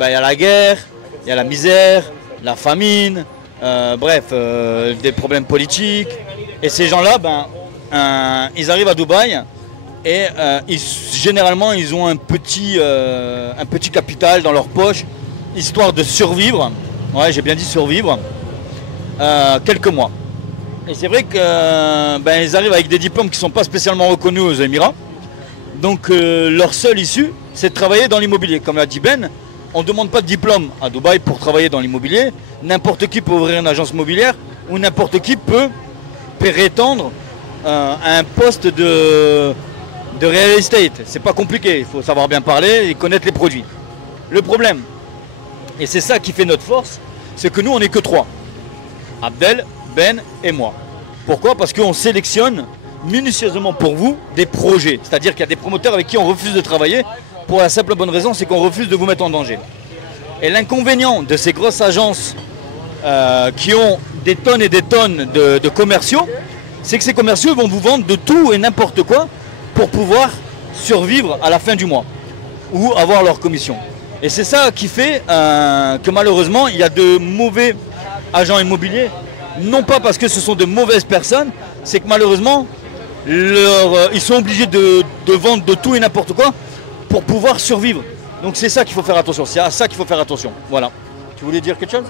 il y a la guerre, il y a la misère, la famine, des problèmes politiques. Et ces gens-là, ils arrivent à Dubaï et généralement ils ont un petit capital dans leur poche, histoire de survivre. Ouais, j'ai bien dit survivre. Quelques mois. Et c'est vrai qu'ils arrivent avec des diplômes qui ne sont pas spécialement reconnus aux Émirats. Donc leur seule issue, c'est de travailler dans l'immobilier. Comme l'a dit Ben, on ne demande pas de diplôme à Dubaï pour travailler dans l'immobilier. N'importe qui peut ouvrir une agence immobilière ou n'importe qui peut prétendre à un poste de real estate. C'est pas compliqué, il faut savoir bien parler et connaître les produits. Le problème, et c'est ça qui fait notre force, c'est que nous on n'est que 3. Abdel, Ben et moi. Pourquoi? Parce qu'on sélectionne minutieusement pour vous des projets. C'est-à-dire qu'il y a des promoteurs avec qui on refuse de travailler pour la simple bonne raison, c'est qu'on refuse de vous mettre en danger. Et l'inconvénient de ces grosses agences qui ont des tonnes et des tonnes de commerciaux, c'est que ces commerciaux vont vous vendre de tout et n'importe quoi pour pouvoir survivre à la fin du mois ou avoir leur commission. Et c'est ça qui fait que malheureusement, il y a de mauvais agents immobiliers, non pas parce que ce sont de mauvaises personnes, c'est que malheureusement, ils sont obligés de vendre de tout et n'importe quoi pour pouvoir survivre. Donc c'est ça qu'il faut faire attention, c'est à ça qu'il faut faire attention. Voilà. Tu voulais dire quelque chose?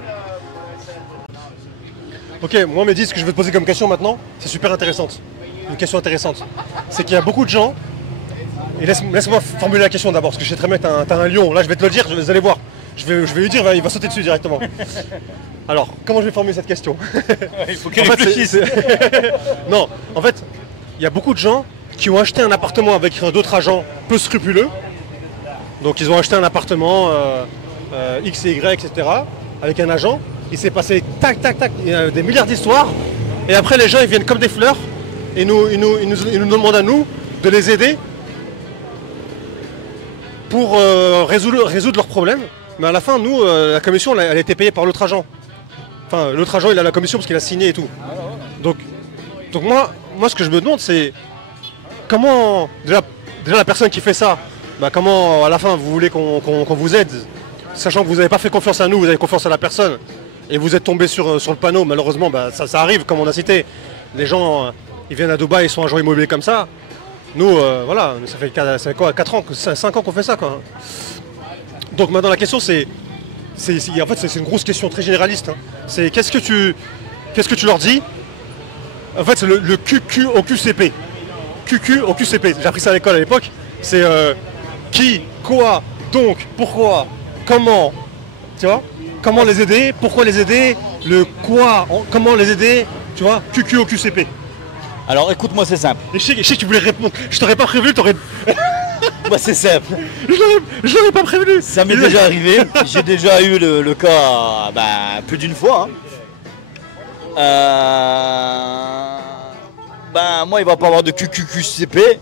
Ok, moi Mehdi, ce que je vais te poser comme question maintenant, c'est super intéressante. Une question intéressante. C'est qu'il y a beaucoup de gens, et laisse-moi formuler la question d'abord, parce que je sais très bien que t'as un lion, là je vais te le dire, vous allez voir. Je vais lui dire, il va sauter dessus directement. Alors, comment je vais formuler cette question? Il faut qu'il réfléchisse. Non, en fait, il y a beaucoup de gens qui ont acheté un appartement avec d'autres agents peu scrupuleux. Donc ils ont acheté un appartement X et Y, etc. avec un agent. Il s'est passé tac, tac, tac, il y a des milliards d'histoires. Et après les gens ils viennent comme des fleurs et ils nous demandent à nous de les aider pour résoudre leurs problèmes. Mais à la fin, nous, la commission, elle a été payée par l'autre agent. Enfin, l'autre agent, il a la commission parce qu'il a signé et tout. Donc moi, ce que je me demande, c'est comment, déjà la personne qui fait ça, comment à la fin vous voulez qu'on vous aide, sachant que vous n'avez pas fait confiance à nous, vous avez confiance à la personne, et vous êtes tombé sur le panneau, malheureusement, ça arrive, comme on a cité. Les gens, ils viennent à Dubaï, ils sont agents immobiliers comme ça. Nous, voilà, ça fait quoi, 4 ans, 5 ans qu'on fait ça, quoi. Donc maintenant la question c'est en fait c'est une grosse question très généraliste. Hein. C'est qu'est-ce que tu leur dis? En fait c'est le QQ au QCP. QQ au QCP. J'ai appris ça à l'école à l'époque. C'est qui, quoi, donc, pourquoi, comment, tu vois? Comment les aider, pourquoi les aider, le quoi, comment les aider, tu vois? QQ au QCP. Alors écoute-moi, c'est simple. Et je sais que tu voulais répondre. Je t'aurais pas prévenu, t'aurais. Moi c'est simple. Je l'aurais pas prévenu. Ça m'est déjà arrivé. J'ai déjà eu le cas plus d'une fois. Hein. Moi il va pas avoir de QQQCP.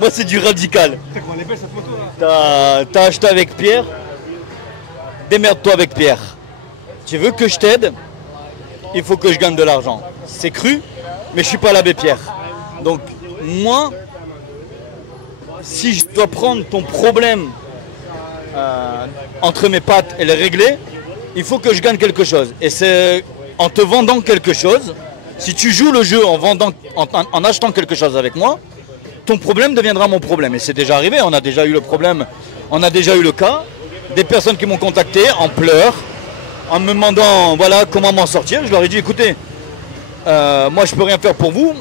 Moi c'est du radical. On est belle cette photo là. T'as acheté avec Pierre. Démerde-toi avec Pierre. Tu veux que je t'aide? Il faut que je gagne de l'argent. C'est cru, mais je suis pas l'abbé Pierre. Donc moi, si je dois prendre ton problème entre mes pattes et le régler, il faut que je gagne quelque chose. Et c'est en te vendant quelque chose, si tu joues le jeu en achetant quelque chose avec moi, ton problème deviendra mon problème. Et c'est déjà arrivé, on a déjà eu le problème, on a déjà eu le cas, des personnes qui m'ont contacté en pleurs, en me demandant voilà comment m'en sortir. Je leur ai dit écoutez, moi je peux rien faire pour vous,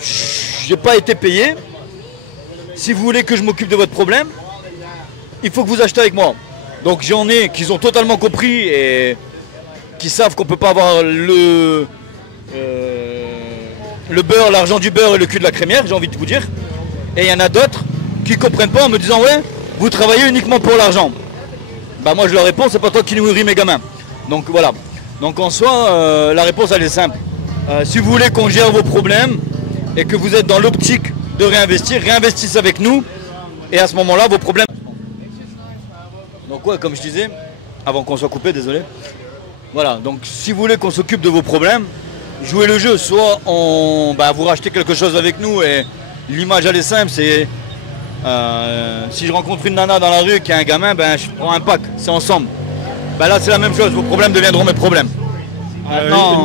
j'ai pas été payé. Si vous voulez que je m'occupe de votre problème, il faut que vous achetez avec moi. Donc j'en ai qui ont totalement compris et qui savent qu'on ne peut pas avoir le beurre, l'argent du beurre et le cul de la crémière, j'ai envie de vous dire. Et il y en a d'autres qui ne comprennent pas en me disant ouais, vous travaillez uniquement pour l'argent. Moi je leur réponds, c'est pas toi qui nourris mes gamins. Donc voilà. Donc en soi, la réponse elle est simple. Si vous voulez qu'on gère vos problèmes et que vous êtes dans l'optique de réinvestir, réinvestissez avec nous et à ce moment-là, vos problèmes... Donc ouais, comme je disais, avant qu'on soit coupé, désolé. Voilà, donc si vous voulez qu'on s'occupe de vos problèmes, jouez le jeu. Soit vous rachetez quelque chose avec nous et l'image elle est simple, c'est... si je rencontre une nana dans la rue qui a un gamin, je prends un pack, c'est ensemble. Là c'est la même chose, vos problèmes deviendront mes problèmes.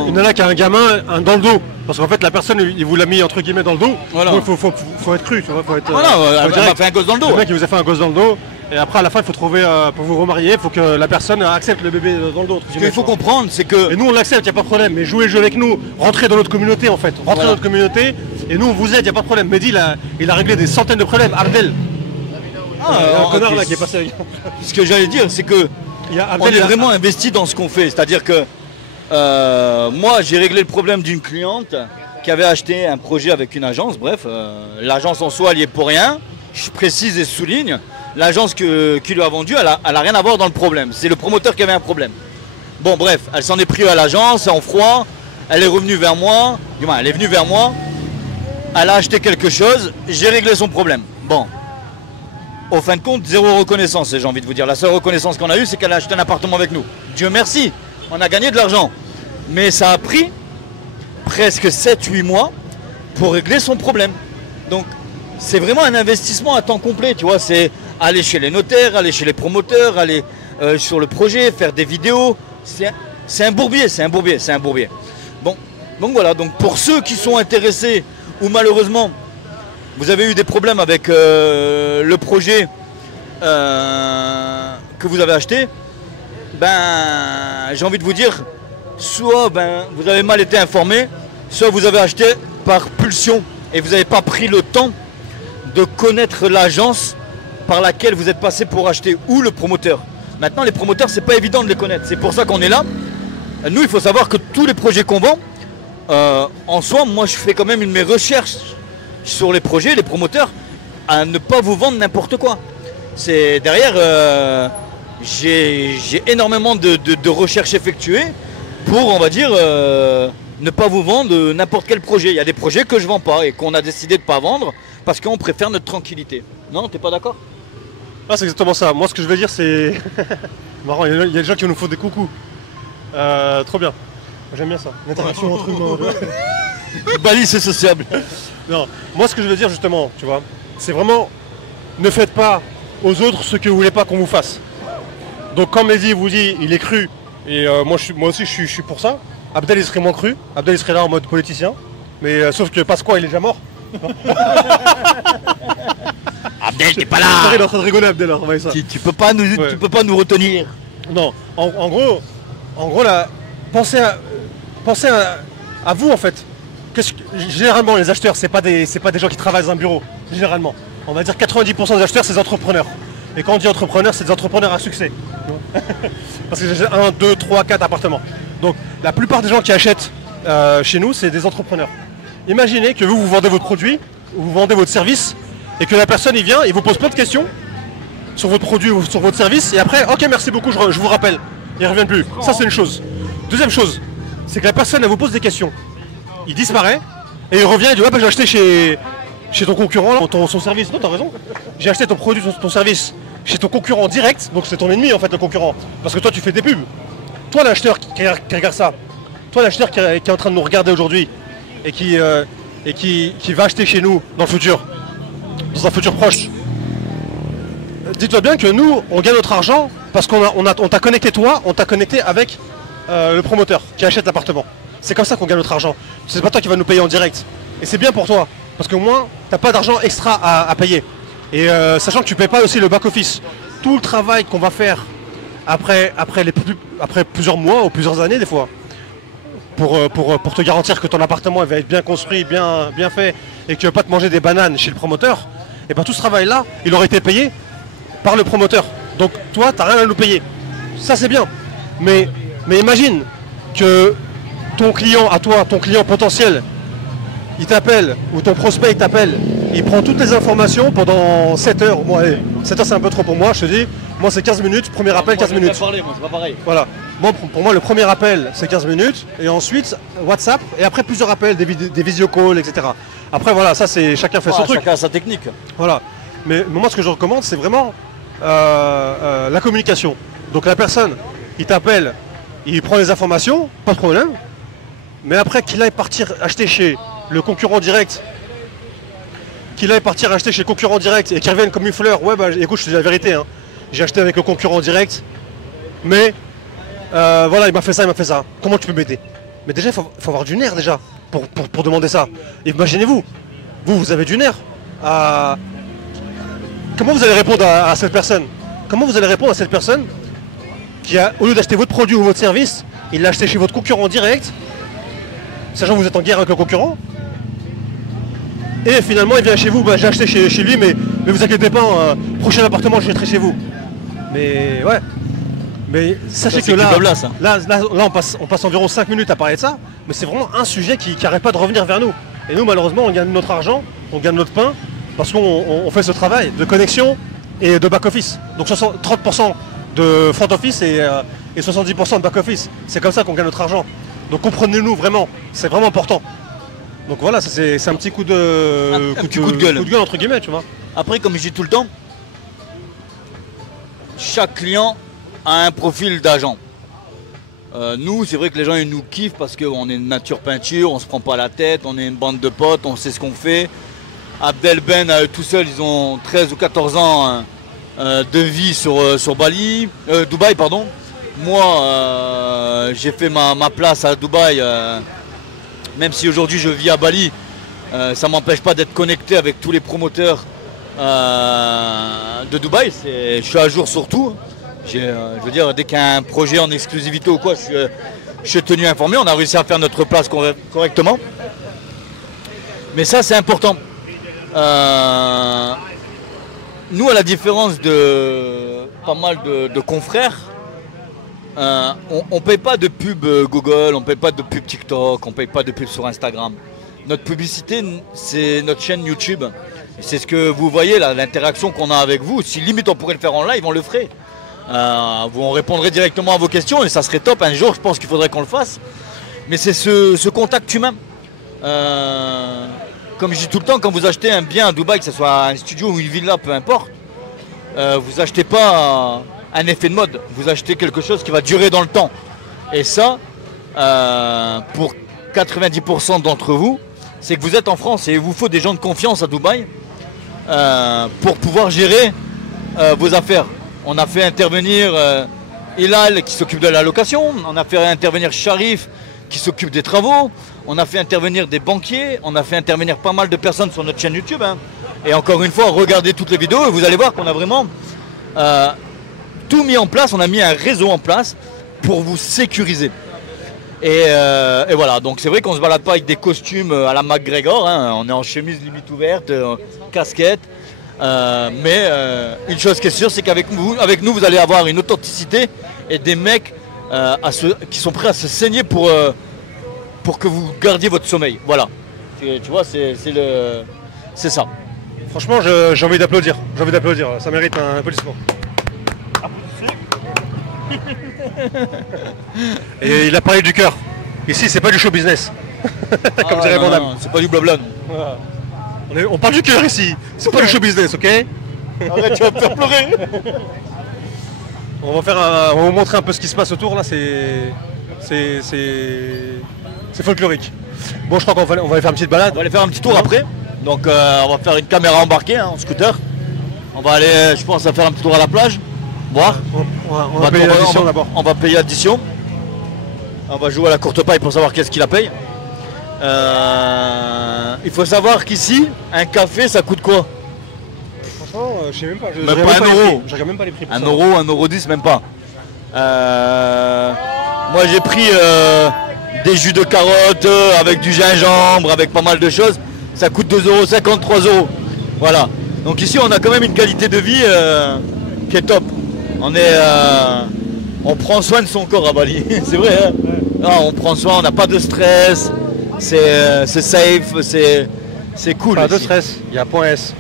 Une nana qui a un gamin dans le dos. Parce qu'en fait la personne il vous l'a mis entre guillemets dans le dos. Voilà. Il faut être cru, tu vois, faut être. Voilà, elle m'a fait un gosse dans le dos. Le mec il vous a fait un gosse dans le dos. Et après à la fin il faut trouver, pour vous remarier, il faut que la personne accepte le bébé dans le dos. Ce qu'il faut comprendre c'est que... Et nous on l'accepte, il n'y a pas de problème, mais jouez le jeu avec nous, rentrez dans notre communauté en fait. Rentrez dans notre communauté et nous on vous aide, il n'y a pas de problème. Mehdi il a réglé des centaines de problèmes. Abdel. Un connard là qui est passé avec... Ce que j'allais dire c'est que on est vraiment investi dans ce qu'on fait. C'est-à-dire que moi j'ai réglé le problème d'une cliente qui avait acheté un projet avec une agence. Bref, l'agence en soi elle y est pour rien. Je précise et souligne. L'agence qui lui a vendu, elle a rien à voir dans le problème. C'est le promoteur qui avait un problème. Bon bref, elle s'en est pris à l'agence, en froid. Elle est revenue vers moi. Du moins, elle est venue vers moi. Elle a acheté quelque chose. J'ai réglé son problème. Bon. Au fin de compte, zéro reconnaissance, j'ai envie de vous dire. La seule reconnaissance qu'on a eue, c'est qu'elle a acheté un appartement avec nous. Dieu merci, on a gagné de l'argent. Mais ça a pris presque 7-8 mois pour régler son problème. Donc, c'est vraiment un investissement à temps complet, tu vois. C'est aller chez les notaires, aller chez les promoteurs, aller sur le projet, faire des vidéos. C'est un bourbier, c'est un bourbier, c'est un bourbier. Bon, donc voilà, donc pour ceux qui sont intéressés ou malheureusement vous avez eu des problèmes avec le projet que vous avez acheté, j'ai envie de vous dire, soit vous avez mal été informé, soit vous avez acheté par pulsion et vous n'avez pas pris le temps de connaître l'agence par laquelle vous êtes passé pour acheter ou le promoteur. Maintenant les promoteurs c'est pas évident de les connaître, c'est pour ça qu'on est là. Nous il faut savoir que tous les projets qu'on vend, en soi moi je fais quand même mes recherches sur les projets, les promoteurs, à ne pas vous vendre n'importe quoi. C'est derrière, j'ai énormément de recherches effectuées pour, on va dire, ne pas vous vendre n'importe quel projet. Il y a des projets que je ne vends pas et qu'on a décidé de ne pas vendre parce qu'on préfère notre tranquillité. Non, t'es pas d'accord? Ah, c'est exactement ça. Moi, ce que je veux dire, c'est... Marrant, il y a des gens qui nous font des coucous. Trop bien. J'aime bien ça. L'interaction entre humains. Bali, c'est sociable. Non, moi ce que je veux dire justement, tu vois, c'est vraiment ne faites pas aux autres ce que vous voulez pas qu'on vous fasse. Donc comme Mehdi vous dit, il est cru, et moi aussi je suis pour ça. Abdel il serait moins cru, Abdel il serait là en mode politicien, mais sauf que Pasqua il est déjà mort. Abdel t'es pas là. Il est en train de rigoler Abdel, hein, ça. Tu peux pas nous retenir. Non, en gros là, pensez à vous en fait. Généralement les acheteurs c'est pas des gens qui travaillent dans un bureau, généralement. On va dire 90% des acheteurs c'est des entrepreneurs. Et quand on dit entrepreneurs, c'est des entrepreneurs à succès. Parce que j'ai 1, 2, 3, 4 appartements. Donc la plupart des gens qui achètent chez nous c'est des entrepreneurs. Imaginez que vous vendez votre produit, ou vous vendez votre service, et que la personne il vient, il vous pose plein de questions sur votre produit ou sur votre service, et après ok merci beaucoup, je vous rappelle, il ne revient plus. Ça c'est une chose. Deuxième chose, c'est que la personne elle vous pose des questions. Il disparaît et il revient et dit ouais j'ai acheté chez ton concurrent là, son service. Non t'as raison, j'ai acheté ton produit, ton service chez ton concurrent direct, donc c'est ton ennemi en fait le concurrent. Parce que toi tu fais des pubs. Toi l'acheteur qui regarde ça, toi l'acheteur qui est en train de nous regarder aujourd'hui et qui va acheter chez nous dans le futur, dans un futur proche. Dis-toi bien que nous on gagne notre argent parce qu'on t'a connecté toi, on t'a connecté avec le promoteur qui achète l'appartement. C'est comme ça qu'on gagne notre argent. C'est pas toi qui vas nous payer en direct. Et c'est bien pour toi. Parce qu'au moins, t'as pas d'argent extra à payer. Et sachant que tu payes pas aussi le back-office. Tout le travail qu'on va faire après plusieurs mois ou plusieurs années des fois. Pour te garantir que ton appartement va être bien construit, bien fait. Et que tu vas pas te manger des bananes chez le promoteur. Et bien tout ce travail-là, il aurait été payé par le promoteur. Donc toi, t'as rien à nous payer. Ça c'est bien. Mais imagine que ton client à toi, ton client potentiel, il t'appelle, ou ton prospect il t'appelle, il prend toutes les informations pendant 7 heures, moi 7 heures c'est un peu trop pour moi, je te dis, Moi c'est 15 minutes, premier appel 15 minutes. Parler, moi, c'est pas pareil. Voilà. Moi, pour moi le premier appel c'est 15 minutes et ensuite WhatsApp et après plusieurs appels, des visio-calls, etc. Après voilà, ça c'est chacun fait son truc. Chacun a sa technique. Voilà. Mais moi ce que je recommande c'est vraiment la communication. Donc la personne, il t'appelle, il prend les informations, pas de problème. Mais après qu'il aille partir acheter chez le concurrent direct, et qu'il revienne comme une fleur, ouais bah écoute je te dis la vérité, hein. J'ai acheté avec le concurrent direct, mais voilà il m'a fait ça, comment tu peux m'aider? Mais déjà il faut avoir du nerf déjà pour demander ça. Imaginez-vous, vous avez du nerf. Comment vous allez répondre à cette personne? Comment vous allez répondre à cette personne qui a, au lieu d'acheter votre produit ou votre service, il l'a acheté chez votre concurrent direct, sachant que vous êtes en guerre avec le concurrent, et finalement il vient chez vous, bah, j'ai acheté chez lui, mais vous inquiétez pas, prochain appartement je jetterai chez vous. Mais ouais. Mais sachez que là on passe environ 5 minutes à parler de ça, mais c'est vraiment un sujet qui n'arrête pas de revenir vers nous. Et nous malheureusement on gagne notre argent, on gagne notre pain, parce qu'on fait ce travail de connexion et de back-office. Donc 30% de front office et 70% de back-office. C'est comme ça qu'on gagne notre argent. Donc comprenez-nous vraiment, c'est vraiment important. Donc voilà, c'est un petit coup de gueule entre guillemets, tu vois. Après, comme je dis tout le temps, chaque client a un profil d'agent. Nous, c'est vrai que les gens ils nous kiffent parce qu'on est une nature peinture, on se prend pas la tête, on est une bande de potes, on sait ce qu'on fait. Abdel Ben, tout seul, ils ont 13 ou 14 ans de vie sur Bali, Dubaï, pardon. Moi, j'ai fait ma place à Dubaï, même si aujourd'hui je vis à Bali, ça ne m'empêche pas d'être connecté avec tous les promoteurs de Dubaï. Je suis à jour sur tout. Je veux dire, dès qu'il y a un projet en exclusivité ou quoi, je suis tenu informé. On a réussi à faire notre place correctement. Mais ça, c'est important. Nous, à la différence de pas mal de confrères, on ne paye pas de pub Google, on ne paye pas de pub TikTok, on ne paye pas de pub sur Instagram. Notre publicité, c'est notre chaîne YouTube. C'est ce que vous voyez là, l'interaction qu'on a avec vous. Si limite on pourrait le faire en live, on le ferait. On répondrait directement à vos questions et ça serait top. Un jour, je pense qu'il faudrait qu'on le fasse. Mais c'est ce contact humain. Comme je dis tout le temps, quand vous achetez un bien à Dubaï, que ce soit un studio ou une villa, peu importe, vous achetez pas un effet de mode, vous achetez quelque chose qui va durer dans le temps. Et ça, pour 90% d'entre vous, c'est que vous êtes en France et il vous faut des gens de confiance à Dubaï pour pouvoir gérer vos affaires. On a fait intervenir Hilal qui s'occupe de la location, on a fait intervenir Sharif qui s'occupe des travaux, on a fait intervenir des banquiers, on a fait intervenir pas mal de personnes sur notre chaîne YouTube. Hein. Et encore une fois, regardez toutes les vidéos et vous allez voir qu'on a vraiment tout mis en place, on a mis un réseau en place pour vous sécuriser. Et voilà, donc c'est vrai qu'on ne se balade pas avec des costumes à la McGregor, hein. On est en chemise limite ouverte, casquette. Mais une chose qui est sûre, c'est qu'avec nous, vous allez avoir une authenticité et des mecs qui sont prêts à se saigner pour que vous gardiez votre sommeil. Voilà, tu vois, c'est ça. Franchement, j'ai envie d'applaudir. Ça mérite un applaudissement. Et il a parlé du cœur. Ici, c'est pas du show business. Comme dirait mon âme. C'est pas du blabla. Voilà. On parle du cœur ici. C'est pas du show business, ok? Arrête, tu vas me faire pleurer. On va vous montrer un peu ce qui se passe autour là. C'est folklorique. Bon, je crois qu'on va aller faire une petite balade. On va aller faire un petit tour après. Donc, on va faire une caméra embarquée en scooter. On va aller, je pense, à faire un petit tour à la plage. Voir. On va payer l'addition d'abord. On va payer l'addition. On va jouer à la courte paille pour savoir qu'est-ce qu'il la paye. Il faut savoir qu'ici, un café, ça coûte quoi? Franchement, je sais même pas. Même pas 1 euro. Je regarde même pas les prix. 1 euro, 1,10 €, même pas. Moi, j'ai pris des jus de carottes avec du gingembre, avec pas mal de choses. Ça coûte 2,50 €, 3 €. Voilà. Donc ici, on a quand même une qualité de vie qui est top. On prend soin de son corps à Bali, c'est vrai. Hein, non, on prend soin, on n'a pas de stress, c'est safe, c'est cool. Pas de stress, il y a point S.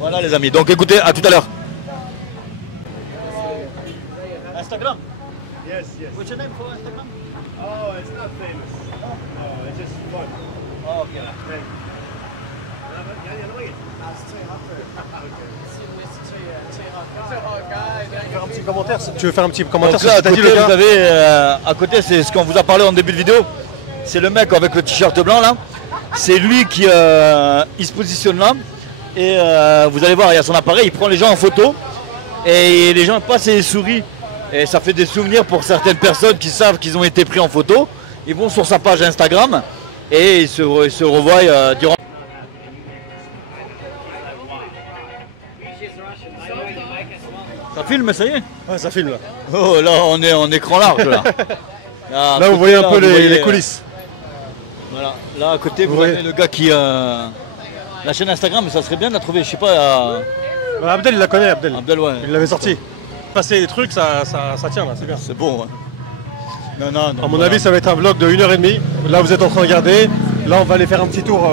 Voilà les amis, donc écoutez, à tout à l'heure. Instagram? Yes, yes. What's your name for Instagram? Oh, it's not famous. No, it's just fun. Oh, ok. Tu veux faire un petit commentaire Donc sur là, ce à que t'as dit, côté, le gars vous avez, à côté, c'est ce qu'on vous a parlé en début de vidéo. C'est le mec avec le t-shirt blanc là. C'est lui qui il se positionne là. Et vous allez voir, il y a son appareil, il prend les gens en photo. Et les gens passent et sourient. Et ça fait des souvenirs pour certaines personnes qui savent qu'ils ont été pris en photo. Ils vont sur sa page Instagram et ils se revoient durant. Ça filme, ça y est? Ouais, ça filme là. Oh là, on est en écran large là. Là, vous voyez un peu les coulisses. Voilà, là à côté, vous voyez. avez le gars qui. La chaîne Instagram, mais ça serait bien de la trouver, je sais pas. Bah, Abdel, il la connaît, Abdel. Abdel, ouais. Il l'avait sorti. Passer les trucs, ça tient là, c'est bien. C'est bon, ouais. Non, non, non. À mon avis, ça va être un vlog de 1h30. Là, vous êtes en train de regarder. Là, on va aller faire un petit tour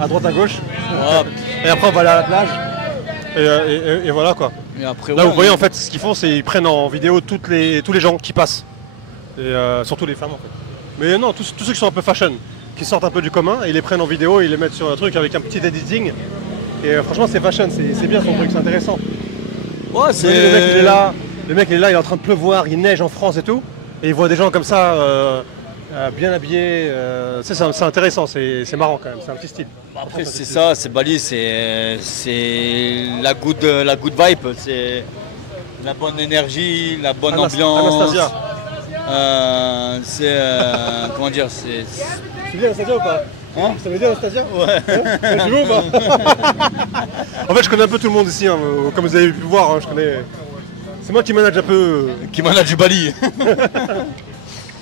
à droite à gauche. Ouais. Et après, on va aller à la plage. Et voilà quoi. Et après, Là, ouais, vous voyez, en fait, ce qu'ils font, c'est qu'ils prennent en vidéo tous les gens qui passent. Et surtout les femmes, en fait. Mais non, tous ceux qui sont un peu fashion, qui sortent un peu du commun, et ils les prennent en vidéo, ils les mettent sur un truc avec un petit editing. Et franchement, c'est fashion, c'est bien son truc, c'est intéressant. Ouais, Le mec, il est là, il est en train de pleuvoir, il neige en France et tout. Et il voit des gens comme ça, bien habillés. C'est intéressant, c'est marrant quand même, c'est un petit style. Après, c'est ça, c'est Bali, c'est la good vibe, c'est la bonne énergie, la bonne ambiance. Anastasia. Comment dire, c'est. Tu viens Anastasia ou pas? Hein? Ça veut dire Anastasia? Ouais. Tu veux ou pas? En fait, je connais un peu tout le monde ici, hein, comme vous avez pu le voir, hein, je connais. C'est moi qui manage un peu. Qui manage du Bali.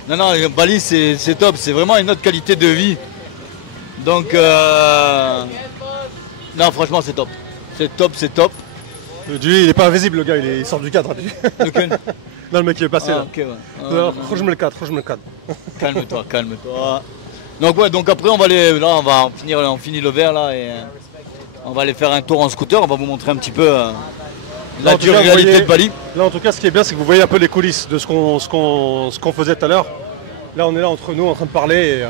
Non, non, Bali c'est top, c'est vraiment une autre qualité de vie. Donc, non, franchement, c'est top. C'est top, c'est top. Lui, il est pas invisible, le gars, il sort du cadre. Lequel? Non, le mec, il est passé là. Ok, ouais. Je me le cadre, je me le cadre. Calme-toi, calme-toi. Donc, ouais, donc après, on finit le verre là et on va aller faire un tour en scooter. On va vous montrer un petit peu la dure réalité de Bali. Là, en tout cas, ce qui est bien, c'est que vous voyez un peu les coulisses de ce qu'on faisait tout à l'heure. Là, on est là entre nous en train de parler et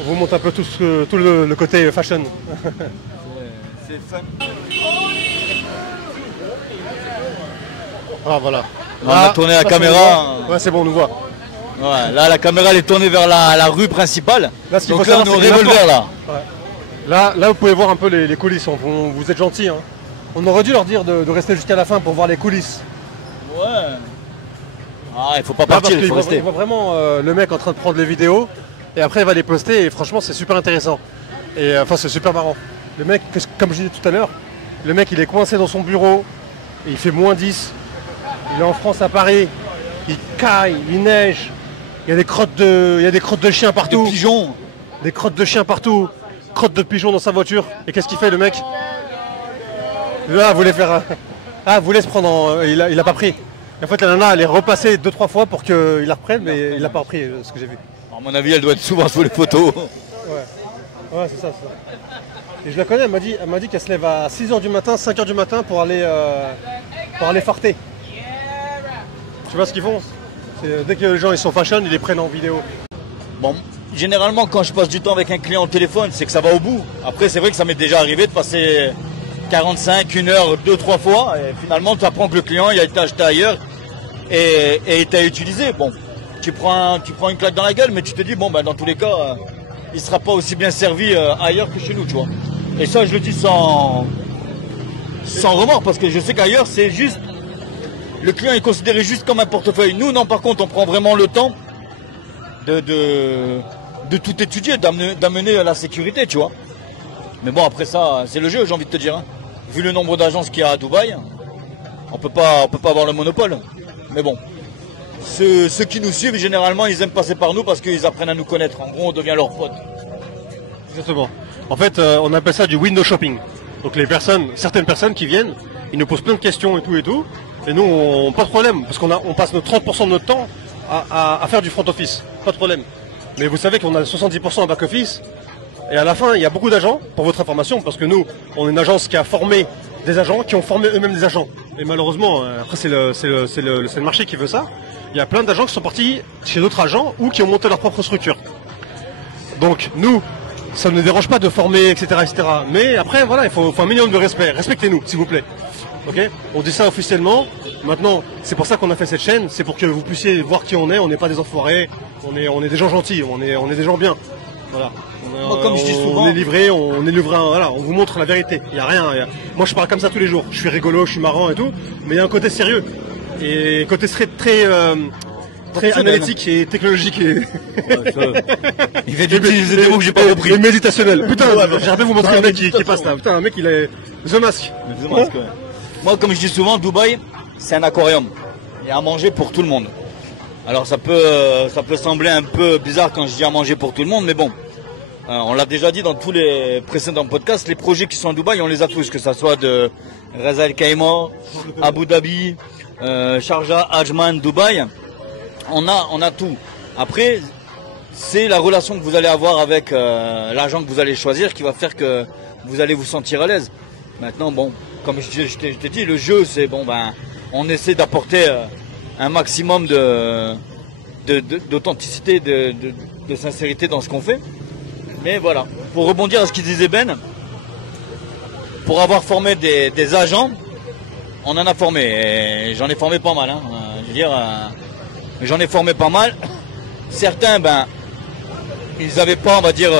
on vous montre un peu tout le côté fashion. C'est fun. Ah, voilà. On a tourné la caméra. Ouais, c'est bon, on nous voit. Ouais, là, la caméra elle est tournée vers la rue principale. Là, ce qu'il donc faut là, on savoir, est au c'est que revolver là. Ouais. Là, vous pouvez voir un peu les coulisses. Vous êtes gentils. Hein. On aurait dû leur dire de rester jusqu'à la fin pour voir les coulisses. Ouais. Ah, il faut pas Parce partir, il faut qu'il rester. voit vraiment le mec en train de prendre les vidéos et après il va les poster et franchement c'est super intéressant. Et enfin c'est super marrant. Le mec, comme je disais tout à l'heure, le mec il est coincé dans son bureau, et il fait -10, il est en France à Paris, il caille, il neige, il y a des crottes de chiens partout. Des pigeons. Des crottes de chiens partout, crottes de pigeons dans sa voiture. Et qu'est-ce qu'il fait le mec? Là, vous voulez faire vous laisse prendre il a pas pris. Et en fait la nana elle est repassée 2-3 fois pour qu'il la reprenne, mais il l'a pas repris, ce que j'ai vu. À mon avis, elle doit être souvent sur les photos. Ouais, c'est ça. Et je la connais, elle m'a dit qu'elle se lève à 6h du matin, 5h du matin pour aller farter. Tu vois ce qu'ils font? Dès que les gens ils sont fashion, ils les prennent en vidéo. Bon, généralement, quand je passe du temps avec un client au téléphone, c'est que ça va au bout. Après, c'est vrai que ça m'est déjà arrivé de passer 45, 1 heure, 2-3 fois. Et finalement, tu apprends que le client il a été acheté ailleurs et il t'a utilisé. Bon, tu prends une claque dans la gueule, mais tu te dis, bon, ben, dans tous les cas, il ne sera pas aussi bien servi ailleurs que chez nous, tu vois. Et ça, je le dis sans remords, parce que je sais qu'ailleurs, c'est juste... Le client est considéré juste comme un portefeuille. Nous, non, par contre, on prend vraiment le temps de tout étudier, d'amener la sécurité, tu vois. Mais bon, après ça, c'est le jeu, j'ai envie de te dire. Hein. Vu le nombre d'agences qu'il y a à Dubaï, on peut pas avoir le monopole. Mais bon, ceux qui nous suivent, généralement, ils aiment passer par nous parce qu'ils apprennent à nous connaître. En gros, on devient leur pote. Exactement. En fait, on appelle ça du window shopping. Donc certaines personnes qui viennent, ils nous posent plein de questions et tout. Et nous, pas de problème, parce on passe nos 30% de notre temps à faire du front office. Pas de problème. Mais vous savez qu'on a 70% en back office. Et à la fin, il y a beaucoup d'agents, pour votre information, parce que nous, on est une agence qui a formé des agents qui ont formé eux-mêmes des agents. Et malheureusement, après c'est le marché qui veut ça. Il y a plein d'agents qui sont partis chez d'autres agents ou qui ont monté leur propre structure. Donc nous, ça ne nous dérange pas de former, etc., etc. Mais après, voilà, il faut un minimum de respect. Respectez-nous, s'il vous plaît. Ok ? On dit ça officiellement. Maintenant, c'est pour ça qu'on a fait cette chaîne. C'est pour que vous puissiez voir qui on est. On n'est pas des enfoirés. On est des gens gentils. On est des gens bien. Voilà. Moi, comme je dis souvent, on est livré. Voilà, on vous montre la vérité. Il y a rien. Moi, je parle comme ça tous les jours. Je suis rigolo, je suis marrant et tout. Mais il y a un côté sérieux et un côté très analytique et technologique et il fait utiliser des mots que j'ai pas compris. Et méditationnel. Putain, j'ai hâte de vous montrer le mec qui passe là. Putain, un mec il est The Mask. Ouais. Moi, comme je dis souvent, Dubaï, c'est un aquarium. Il y a à manger pour tout le monde. Alors ça peut sembler un peu bizarre quand je dis à manger pour tout le monde, mais bon, on l'a déjà dit dans tous les précédents podcasts, les projets qui sont à Dubaï, on les a tous, que ça soit de Ras Al Khaimah, Abu Dhabi, Sharjah, Ajman, Dubaï. On a tout. Après, c'est la relation que vous allez avoir avec l'agent que vous allez choisir qui va faire que vous allez vous sentir à l'aise. Maintenant, bon, comme je t'ai dit, le jeu, c'est bon, ben, on essaie d'apporter un maximum d'authenticité, de sincérité dans ce qu'on fait. Mais voilà, pour rebondir à ce qu'il disait Ben, pour avoir formé des agents, on en a formé. Et j'en ai formé pas mal, hein, je veux dire. J'en ai formé pas mal. Certains, ben, ils n'avaient pas, on va dire,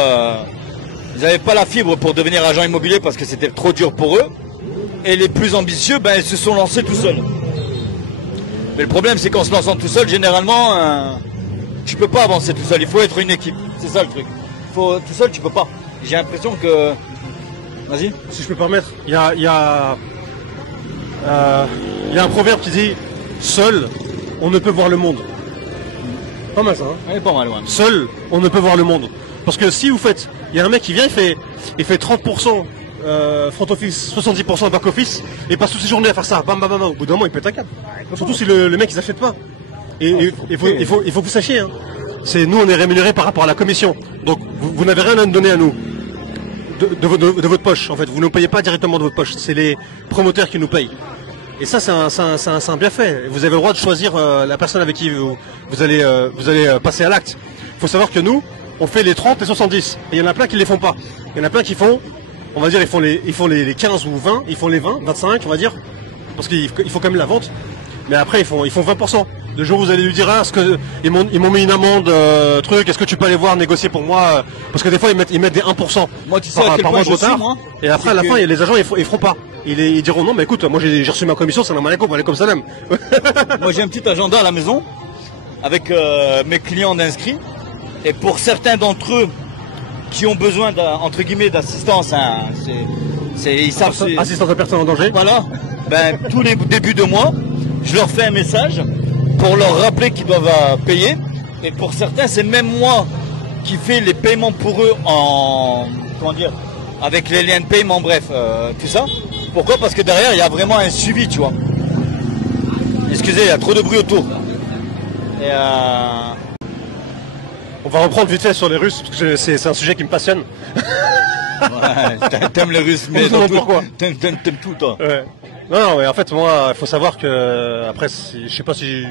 ils n'avaient pas la fibre pour devenir agent immobilier parce que c'était trop dur pour eux. Et les plus ambitieux, ben, ils se sont lancés tout seuls. Mais le problème, c'est qu'en se lançant tout seul, généralement, tu peux pas avancer tout seul. Il faut être une équipe. C'est ça le truc. Tout seul, tu peux pas. J'ai l'impression que... Vas-y. Si je peux permettre, il y a un proverbe qui dit « Seul, on ne peut voir le monde ». Pas mal ça, hein. Elle est pas mal, ouais. Seul, on ne peut voir le monde. Parce que si vous faites... Il y a un mec qui vient, il fait 30% front office, 70% back office, et passe toutes ses journées à faire ça. Bam, bam, bam. Au bout d'un moment, il pète un câble. Surtout si le mec, il s'achète pas. Et il faut que vous sachiez, hein. Nous, on est rémunéré par rapport à la commission. Donc, vous n'avez rien à nous donner à nous. De votre poche, en fait. Vous ne payez pas directement de votre poche. C'est les promoteurs qui nous payent. Et ça, c'est un bienfait. Vous avez le droit de choisir la personne avec qui vous allez passer à l'acte. Il faut savoir que nous, on fait les 30 et 70. Et il y en a plein qui les font pas. Il y en a plein qui font, on va dire, ils font les 15 ou 20, ils font les 20, 25, on va dire. Parce qu'il faut quand même la vente. Mais après, ils font 20%. Le jour où vous allez lui dire, ils m'ont mis une amende, est-ce que tu peux aller voir, négocier pour moi, parce que des fois, ils mettent des 1%. Moi, tu sais par mois de retard. Et après, à la fin, les agents, ils feront pas. Ils diront non, mais écoute, moi j'ai reçu ma commission, salam alaikum salam. Moi j'ai un petit agenda à la maison avec mes clients d'inscrits. Et pour certains d'entre eux qui ont besoin entre guillemets d'assistance, hein, ils savent c'est assistance à personne en danger. Voilà. Ben tous les débuts de mois, je leur fais un message pour leur rappeler qu'ils doivent payer. Et pour certains, c'est même moi qui fais les paiements pour eux avec les liens de paiement, bref, tout ça. Pourquoi ? Parce que derrière, il y a vraiment un suivi, tu vois. Excusez, il y a trop de bruit autour. Et On va reprendre vite fait sur les Russes, parce que c'est un sujet qui me passionne. Ouais, t'aimes les Russes, mais pourquoi ? T'aimes tout, toi. Ouais. Non, mais en fait, moi, il faut savoir que, après, je sais pas si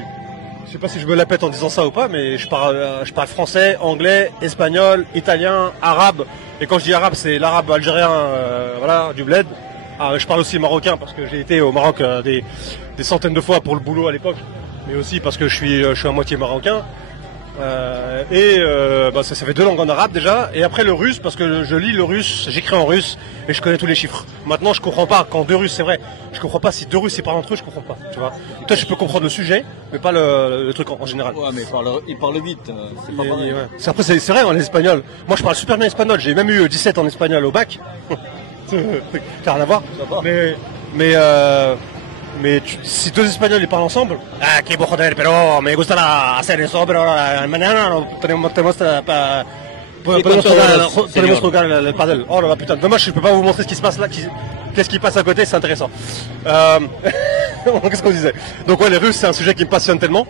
je me la pète en disant ça ou pas, mais je parle français, anglais, espagnol, italien, arabe. Et quand je dis arabe, c'est l'arabe algérien, voilà, du bled. Je parle aussi marocain parce que j'ai été au Maroc des centaines de fois pour le boulot à l'époque, mais aussi parce que je suis à moitié marocain. Ça fait 2 langues en arabe déjà, et après le russe parce que je lis le russe, j'écris en russe et je connais tous les chiffres. Maintenant je comprends pas quand 2 Russes, c'est vrai, je comprends pas si 2 Russes ils parlent entre eux, je comprends pas, tu vois. Toi je peux comprendre le sujet, mais pas le truc en général. Ouais, mais il parle vite, c'est pas pareil. Ouais. Après c'est vrai en espagnol. Moi je parle super bien espagnol, j'ai même eu 17 en espagnol au bac. T'as rien à voir. Mais si 2 Espagnols ils parlent ensemble, que joder, pero me gusta hacer eso, pero mañana podemos jugar le paddle. Oh là là, putain, dommage, je peux pas vous montrer ce qui se passe là, qu'est-ce qui passe à côté, c'est intéressant. Qu'est-ce qu'on disait ? Donc ouais, les Russes, c'est un sujet qui me passionne tellement.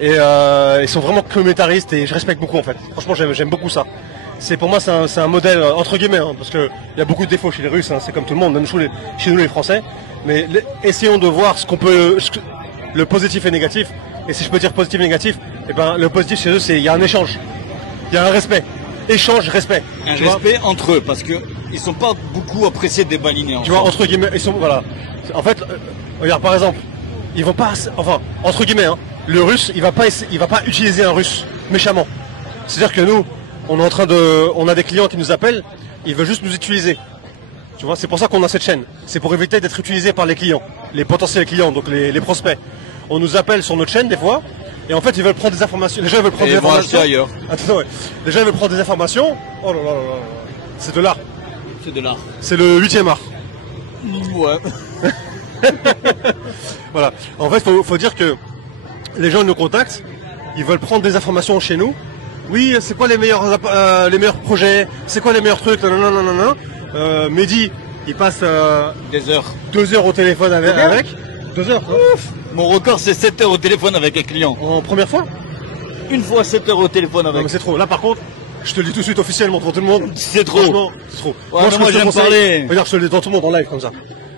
Et ils sont vraiment communautaristes et je respecte beaucoup en fait. Franchement, j'aime beaucoup ça. pour moi c'est un modèle entre guillemets, hein, parce qu'il y a beaucoup de défauts chez les Russes, hein, c'est comme tout le monde, même chez nous les Français. Mais essayons de voir le positif et négatif. Et si je peux dire positif et négatif, eh ben, le positif chez eux, c'est il y a un échange, il y a un respect. Échange, respect. Un respect entre eux, parce qu'ils sont pas beaucoup appréciés des balinés. Tu vois, entre guillemets, ils sont, voilà. En fait, regarde par exemple, ils vont pas, enfin, entre guillemets, hein, le russe, il va pas utiliser un russe méchamment. C'est-à-dire que nous, on a des clients qui nous appellent, ils veulent juste nous utiliser. Tu vois, c'est pour ça qu'on a cette chaîne. C'est pour éviter d'être utilisé par les clients, les potentiels clients, donc les prospects. On nous appelle sur notre chaîne des fois, et en fait ils veulent prendre des informations. Les gens veulent prendre des informations. Ailleurs. Attends, ouais. Les gens veulent prendre des informations. Oh là là là là. C'est de l'art. C'est de l'art. C'est le 8e art. Ouais. Voilà. En fait, faut dire que les gens nous contactent, ils veulent prendre des informations chez nous. Oui, c'est quoi les meilleurs projets, c'est quoi les meilleurs trucs, non. Mehdi, il passe Des heures. 2 heures au téléphone avec. 2 heures. Ouf. Mon record c'est 7 heures au téléphone avec un client. En première fois? Une fois 7 heures au téléphone avec. Non mais c'est trop. Là par contre, je te le dis tout de suite officiellement devant tout le monde. C'est trop. Franchement, c'est trop. Ouais, moi j'aime parler. Regarde, je te le dis devant tout le monde en live comme ça.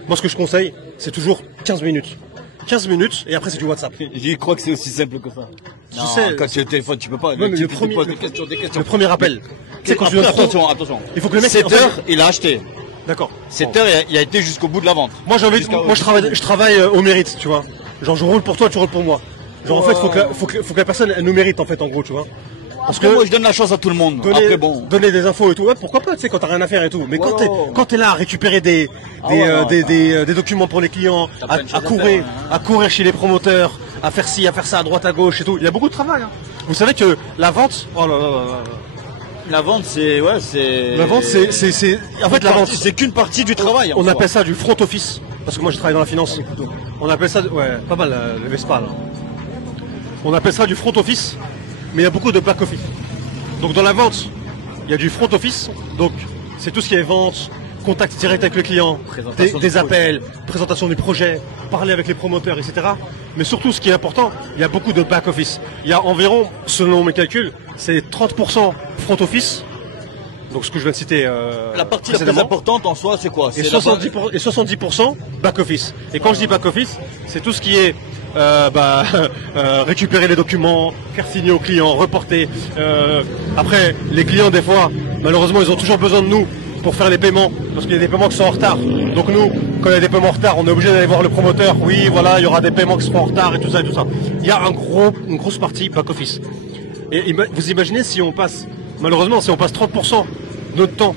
Moi ce que je conseille, c'est toujours 15 minutes. 15 minutes et après c'est du WhatsApp. J'y crois que c'est aussi simple que ça. Je Non, sais. quand tu es au téléphone, tu peux pas. Ouais, mais tu le te premier- poses des questions. Le premier appel. Tu sais quand tu Après, dois trop- attention. Il faut que le mec 7 en fait- heures, il a acheté. D'accord. 7 heures, il a été jusqu'au bout de la vente. Moi je travaille au mérite, tu vois. Genre je roule pour toi, tu roules pour moi. Genre en fait faut que la personne elle nous mérite en fait en gros, tu vois. Parce que Moi je donne la chance à tout le monde. Après bon. donner des infos et tout, ouais, pourquoi pas, tu sais, quand t'as rien à faire et tout. Mais Voilà. quand t'es là à récupérer des documents pour les clients, T'as plein de choses à courir, faire, hein. à courir chez les promoteurs, à faire ci, à faire ça, à droite, à gauche et tout. Il y a beaucoup de travail. Hein. Vous savez que la vente, oh là là là là. La vente c'est La vente, c'est en fait la vente. c'est qu'une partie du travail. en On soi. appelle ça du front office. Parce que moi je travaille dans la finance. On appelle ça, ouais, pas mal le Vespa là. On appelle ça du front office, mais il y a beaucoup de back office. Donc dans la vente, il y a du front office, donc c'est tout ce qui est vente, contact direct avec le client, Présentation des du appels, présentation du projet, parler avec les promoteurs, etc. Mais surtout ce qui est important, il y a beaucoup de back office. Il y a environ, selon mes calculs, c'est 30% front office. Donc ce que je viens de citer. La partie la plus précédemment. importante en soi, c'est quoi? Et C'est 70% back office. Et quand je dis back office, c'est tout ce qui est récupérer les documents, faire signer aux clients, reporter. Après, les clients des fois, malheureusement, ils ont toujours besoin de nous pour faire les paiements, parce qu'il y a des paiements qui sont en retard. Donc nous, quand il y a des paiements en retard, on est obligé d'aller voir le promoteur. Oui, voilà, il y aura des paiements qui seront en retard et tout ça et tout ça. Il y a une grosse partie back office. Et vous imaginez si on passe, malheureusement, si on passe 30% de notre temps,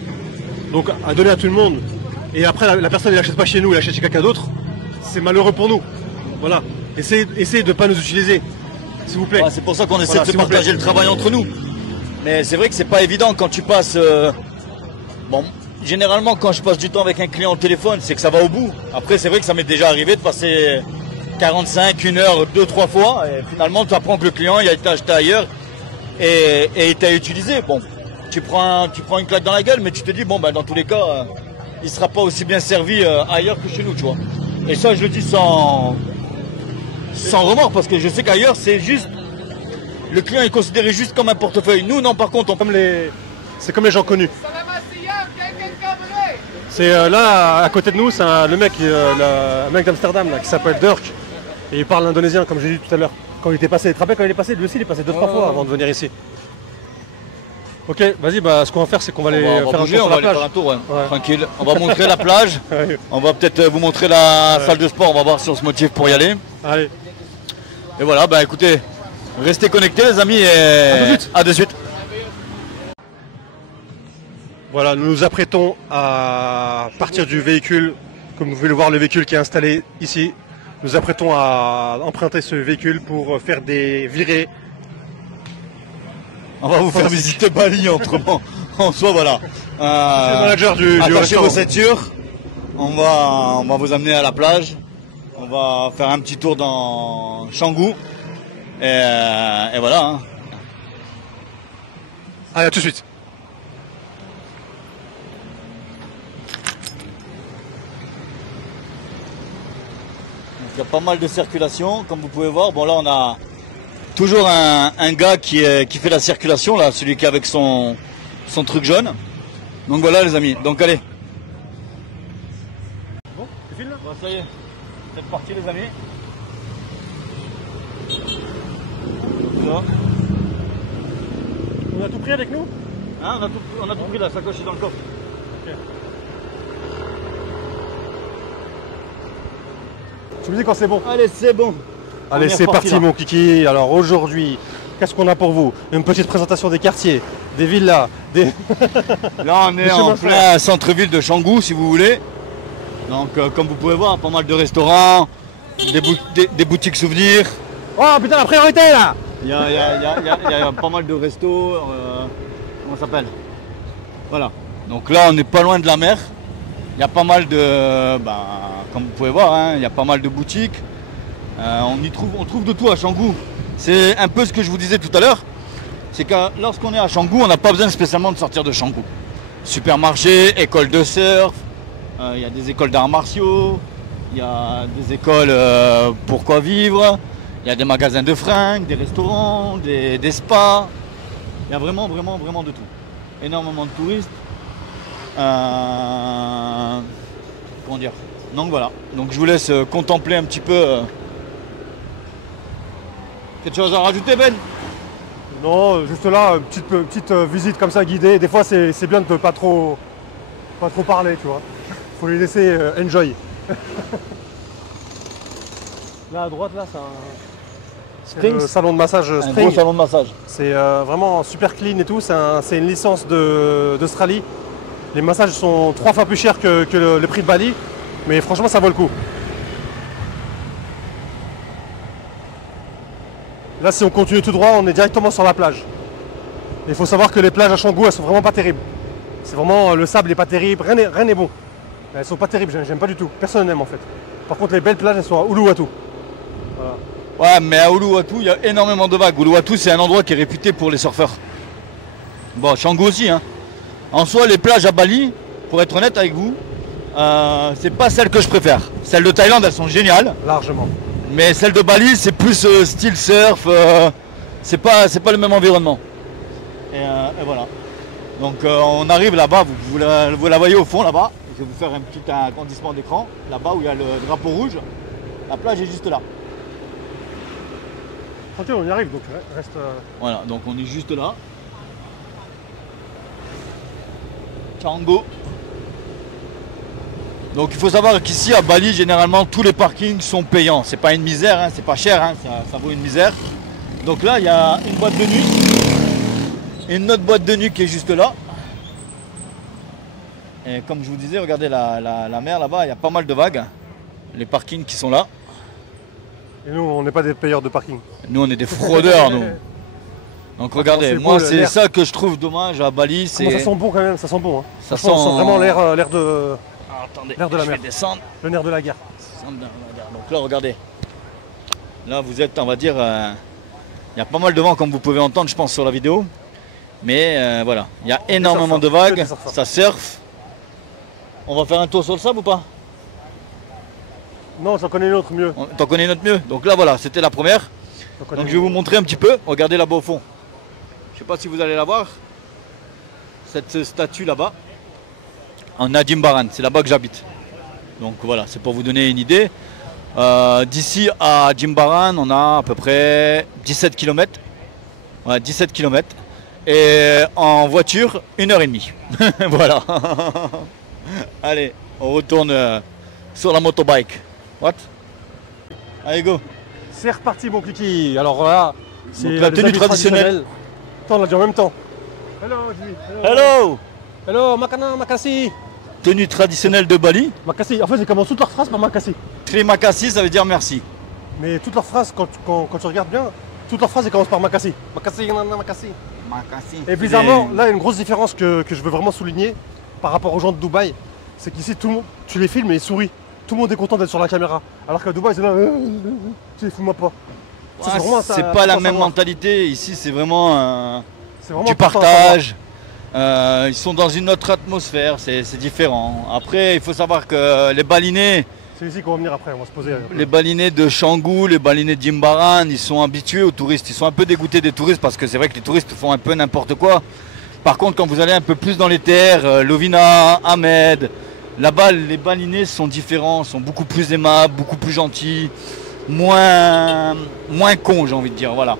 donc à donner à tout le monde, et après la personne ne l'achète pas chez nous, elle achète chez quelqu'un d'autre, c'est malheureux pour nous. Voilà. Essayez de ne pas nous utiliser, s'il vous plaît. Ouais, c'est pour ça qu'on essaie Voilà, de se s'il vous plaît. partager le travail entre nous. Mais c'est vrai que c'est pas évident quand tu passes. Bon, généralement quand je passe du temps avec un client au téléphone, c'est que ça va au bout. Après, c'est vrai que ça m'est déjà arrivé de passer 45, 1 heure, 2, 3 fois, et finalement tu apprends que le client il a été acheté ailleurs et il t'a utilisé. Bon, tu prends une claque dans la gueule, mais tu te dis bon ben dans tous les cas, il sera pas aussi bien servi ailleurs que chez nous, tu vois. Et ça, je le dis sans remords, parce que je sais qu'ailleurs c'est juste le client est considéré juste comme un portefeuille. Nous non, par contre C'est comme les gens connus. C'est là, à côté de nous, c'est un mec d'Amsterdam là, qui s'appelle Dirk. Et il parle indonésien, comme j'ai dit tout à l'heure. Quand il était passé, tu te rappelles quand il est passé, lui aussi il est passé 2-3 fois avant de venir ici. Ok, vas-y, ce qu'on va faire, c'est qu'on va aller on va faire bouger, un tour on sur va la aller plage. faire un tour, ouais. Ouais. Tranquille. On va montrer la plage. Ouais. On va peut-être vous montrer la salle de sport. On va voir si on se motive pour y aller. Allez. Et voilà, bah écoutez, restez connectés les amis et à de suite. Voilà, nous nous apprêtons à partir du véhicule. Comme vous pouvez le voir, le véhicule qui est installé ici. Nous nous apprêtons à emprunter ce véhicule pour faire des virées. On va vous faire visiter Bali autrement. En soi, voilà. C'est le manager du Attachez restaurant. vos ceintures. On va vous amener à la plage. On va faire un petit tour dans Canggu. Et voilà. Hein. Allez, à tout de suite. Il y a pas mal de circulation, comme vous pouvez voir. Bon, là, on a toujours un gars qui fait la circulation, là, celui qui est avec son son truc jaune. Donc voilà les amis, donc allez. Bon, tu files là? Bon, ça y est, c'est parti les amis. Là. On a tout pris avec nous? Hein, on a tout pris, la sacoche est dans le coffre. Ok. Tu me dis quand c'est bon? Allez, c'est bon. Allez, c'est parti mon kiki. Alors aujourd'hui, qu'est-ce qu'on a pour vous? Une petite présentation des quartiers, des villas, des... Là, on est en plein centre-ville de Canggu, si vous voulez. Donc, comme vous pouvez voir, pas mal de restaurants, des boutiques souvenirs. Oh putain, la priorité là! Il y a pas mal de restos. Comment ça s'appelle? Voilà. Donc là, on n'est pas loin de la mer. Il y a pas mal de... comme vous pouvez voir, hein, il y a pas mal de boutiques. On trouve de tout à Canggu. C'est un peu ce que je vous disais tout à l'heure. C'est que lorsqu'on est à Canggu, on n'a pas besoin spécialement de sortir de Canggu. Supermarché, école de surf, il y a des écoles d'arts martiaux, il y a des écoles pour quoi vivre, il y a des magasins de fringues, des restaurants, des spas. Il y a vraiment de tout. Énormément de touristes. Comment dire? Donc voilà. Donc je vous laisse contempler un petit peu. Quelque chose à rajouter, Ben? Non, juste là, petite visite comme ça guidée. Des fois, c'est bien de ne pas trop parler, tu vois. Faut les laisser enjoy. Là à droite, là, c'est le salon de massage Un Spring. gros salon de massage. C'est vraiment super clean et tout. C'est une licence d'Australie. Les massages sont 3 fois plus chers que le prix de Bali, mais franchement, ça vaut le coup. Là, si on continue tout droit, on est directement sur la plage. Il faut savoir que les plages à Canggu, elles sont vraiment pas terribles. C'est vraiment, le sable n'est pas terrible, rien n'est bon. Elles sont pas terribles, j'aime pas du tout. Personne n'aime en fait. Par contre, les belles plages, elles sont à Uluwatu. Voilà. Ouais, mais à Uluwatu, il y a énormément de vagues. Uluwatu, c'est un endroit qui est réputé pour les surfeurs. Bon, Canggu aussi, hein. En soi, les plages à Bali, pour être honnête avec vous, c'est pas celles que je préfère. Celles de Thaïlande, elles sont géniales. Largement. Mais celle de Bali, c'est plus style surf, c'est pas le même environnement. Et voilà. Donc on arrive là-bas, vous la voyez au fond là-bas. Je vais vous faire un petit agrandissement d'écran, là-bas où il y a le drapeau rouge. La plage est juste là. Tranquille, on y arrive, donc reste... Voilà, donc on est juste là. Canggu. Donc il faut savoir qu'ici à Bali, généralement tous les parkings sont payants. C'est pas une misère, hein, c'est pas cher, hein, ça vaut une misère. Donc là, il y a une boîte de nuit. Et une autre boîte de nuit qui est juste là. Et comme je vous disais, regardez la mer là-bas, il y a pas mal de vagues. Les parkings qui sont là. Et nous, on n'est pas des payeurs de parking. Nous, on est des fraudeurs, nous. Donc regardez, c'est moi beau, c'est l'air. ça que je trouve dommage à Bali. Ça sent bon quand même, ça sent bon. Hein. Ça Franchement, on sent vraiment l'air de... Attendez, L'air de la je mer. vais descendre. Le nerf de la guerre. Donc là, regardez. Là, vous êtes, on va dire, il y a pas mal de vent, comme vous pouvez entendre, je pense, sur la vidéo. Mais voilà, il y a énormément de vagues, ça surfe. On va faire un tour sur le sable ou pas? Non, j'en connais une autre mieux. T'en connais une autre mieux? Donc là, voilà, c'était la première. Donc je vais vous montrer un petit peu. Regardez là-bas au fond. Je sais pas si vous allez la voir. Cette statue là-bas. En Jimbaran, c'est là-bas que j'habite. Donc voilà, c'est pour vous donner une idée. D'ici à Jimbaran, on a à peu près 17 km. Ouais, 17 km. Et en voiture, 1h30. Voilà. Allez, on retourne sur la motobike. What? Allez, go. C'est reparti mon kiki. Alors là, c'est Donc, la tenue traditionnelle. Attends, on l'a dit en même temps. Hello, Jimmy. Hello. Hello, Makana, Makassi. Tenue traditionnelle de Bali. Makassi. En fait, ils commencent toutes leurs phrases par Makassi. Terima kasih, ça veut dire merci. Mais toutes leurs phrases, quand tu regardes bien, toutes leurs phrases, elles commencent par Makassi. Makassi, nanana, Makassi. Et bizarrement, là, il y a une grosse différence que je veux vraiment souligner par rapport aux gens de Dubaï. C'est qu'ici, tout le monde, tu les filmes et ils sourient. Tout le monde est content d'être sur la caméra. Alors qu'à Dubaï, c'est là, tu fous-moi pas. Ouais, c'est pas la même mentalité. Ici, c'est vraiment du important partage. Ils sont dans une autre atmosphère, c'est différent. Après, il faut savoir que les balinais, c'est ici qu'on va venir après, on va se poser. les balinais de Canggu, les balinais de Jimbaran, ils sont habitués aux touristes. Ils sont un peu dégoûtés des touristes parce que c'est vrai que les touristes font un peu n'importe quoi. Par contre, quand vous allez un peu plus dans les terres, Lovina, Ahmed, là-bas, les balinés sont différents, sont beaucoup plus aimables, beaucoup plus gentils, moins cons, j'ai envie de dire. Voilà.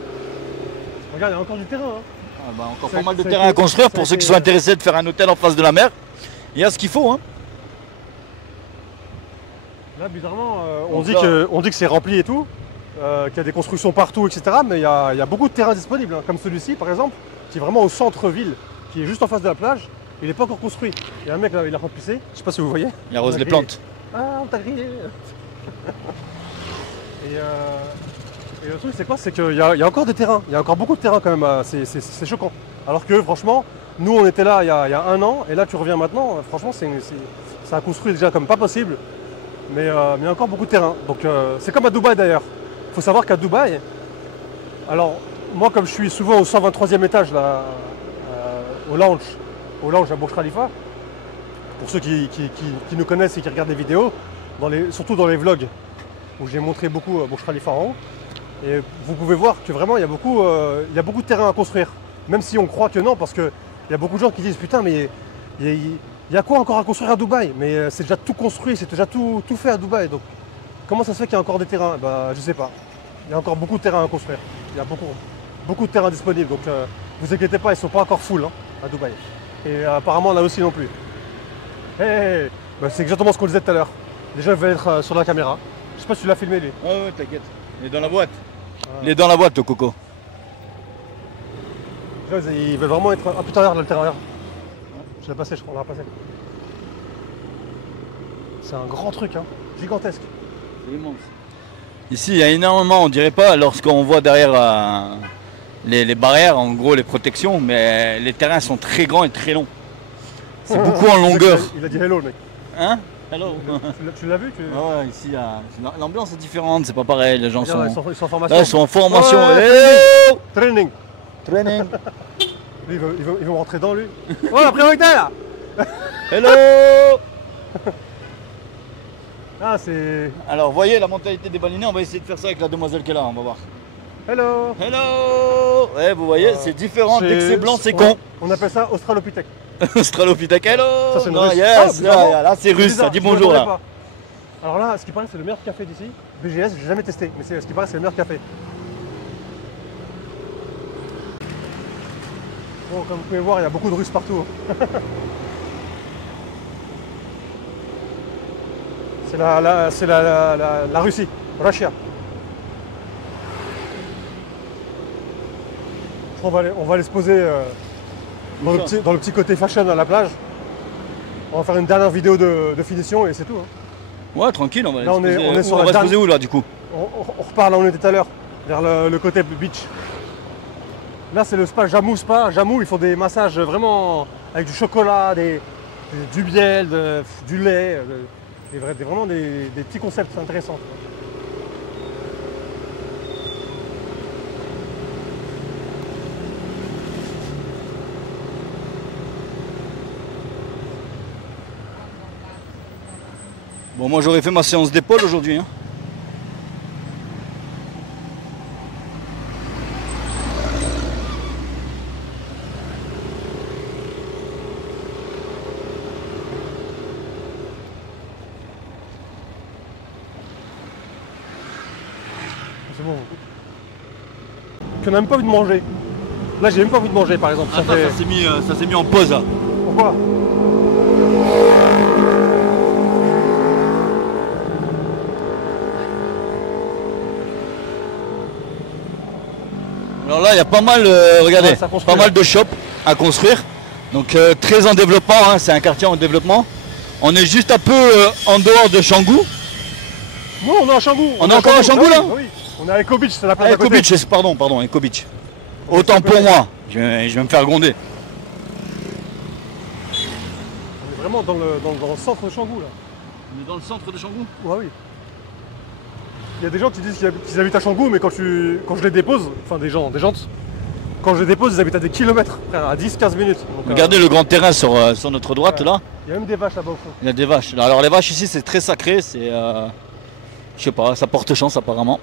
Regarde, il y a encore du terrain. Hein. Ah bah, encore pas mal de terrain à construire pour ceux qui sont intéressés de faire un hôtel en face de la mer. Il y a ce qu'il faut. Hein. Là, bizarrement, on dit que c'est rempli et tout, qu'il y a des constructions partout, etc. Mais il y a beaucoup de terrains disponibles, hein, comme celui-ci, par exemple, qui est vraiment au centre-ville, qui est juste en face de la plage. Il n'est pas encore construit. Il y a un mec là, il a pas pissé. Je sais pas si vous voyez. Il arrose les plantes. Ah, on t'a grillé. Et le truc, c'est quoi? C'est qu'il y a encore des terrains. Il y a encore beaucoup de terrains quand même. C'est choquant. Alors que, franchement, nous, on était là il y a 1 an. Et là, tu reviens maintenant. Franchement, ça a construit déjà comme pas possible. Mais il y a encore beaucoup de terrain. Donc, c'est comme à Dubaï d'ailleurs. Il faut savoir qu'à Dubaï, alors, moi, comme je suis souvent au 123e étage, là, au lounge à Burj Khalifa, pour ceux qui nous connaissent et qui regardent des vidéos, surtout dans les vlogs, où j'ai montré beaucoup Burj Khalifa en haut, et vous pouvez voir que vraiment il y a beaucoup de terrain à construire, même si on croit que non, parce qu'il y a beaucoup de gens qui disent putain mais il y a quoi encore à construire à Dubaï? Mais c'est déjà tout construit, c'est déjà tout fait à Dubaï, donc comment ça se fait qu'il y a encore des terrains? Bah je sais pas, il y a encore beaucoup de terrain à construire, il y a beaucoup de terrains disponibles, donc vous inquiétez pas, ils sont pas encore full hein, à Dubaï, et apparemment là aussi non plus. Hey, bah, c'est exactement ce qu'on disait tout à l'heure, déjà il va être sur la caméra, je sais pas si tu l'as filmé lui. Ouais, t'inquiète. Il est dans la boîte. Il est dans la boîte, le coco. Là, ils veulent vraiment être. Ah putain, regarde le terrain. Regarde. Je l'ai passé, je crois, on l'a passé. C'est un grand truc, hein. Gigantesque. C'est immense. Ici, il y a énormément, on dirait pas, lorsqu'on voit derrière les barrières, en gros les protections, mais les terrains sont très grands et très longs. C'est beaucoup en longueur. Il a dit hello, le mec. Hein? Hello. Tu l'as vu Ouais, ici, l'ambiance est différente, c'est pas pareil, les gens Regarde, sont... ils sont en formation. Là, ils sont en formation. Ouais, Hello. Training. Training. Lui, ils vont rentrer dans lui. Oh, la priorité là. Hello. Ah, c'est... Alors, voyez la mentalité des balinés, on va essayer de faire ça avec la demoiselle qui est là, on va voir. Hello. Hello. Ouais, vous voyez, c'est différent, dès que c'est blanc, c'est con. On appelle ça Australopithèque. Australopithèque, hello. Ça, c'est une non, russe. yes, Ah, là, c'est russe, ça dit bonjour là. Pas. Alors là, ce qui paraît, c'est le meilleur café d'ici. BGS, j'ai jamais testé, mais ce qui paraît, c'est le meilleur café. Bon, comme vous pouvez voir, il y a beaucoup de Russes partout. C'est la Russie, Russia. On va aller se poser dans le petit côté fashion à la plage. On va faire une dernière vidéo de finition et c'est tout. Hein. Ouais, tranquille, on va là, aller on est sur on va se poser où là du coup? On repart là où on était tout à l'heure, vers le côté beach. Là, c'est le spa Jamou Spa. Jamou, ils font des massages vraiment avec du chocolat, du miel, du lait, vraiment des petits concepts intéressants. Bon, moi j'aurais fait ma séance d'épaule aujourd'hui. Hein. C'est bon. Qu'on n'a même pas envie de manger. Là, j'ai même pas envie de manger, par exemple. Ça s'est mis en pause là. Pourquoi? Alors là, il y a pas mal, regardez, Ouais, pas mal de shops à construire. Donc très en développement, hein, c'est un quartier en développement. On est juste un peu en dehors de Canggu. Non, on est à Canggu. On est encore à Canggu là? Oui, on est à Eco Beach, c'est la place Eco Beach, pardon, Eco Beach. Autant pour moi, je vais me faire gronder. On est vraiment dans le centre de Canggu là. On est dans le centre de Canggu? Ouais, oui. Il y a des gens qui disent qu'ils habitent à Canggu, mais quand je les dépose, enfin des gens, quand je les dépose, ils habitent à des kilomètres, à 10-15 minutes. Donc, regardez le grand terrain sur notre droite là. Il y a même des vaches là-bas au fond. Il y a des vaches. Alors les vaches ici c'est très sacré, c'est... je sais pas, ça porte chance apparemment.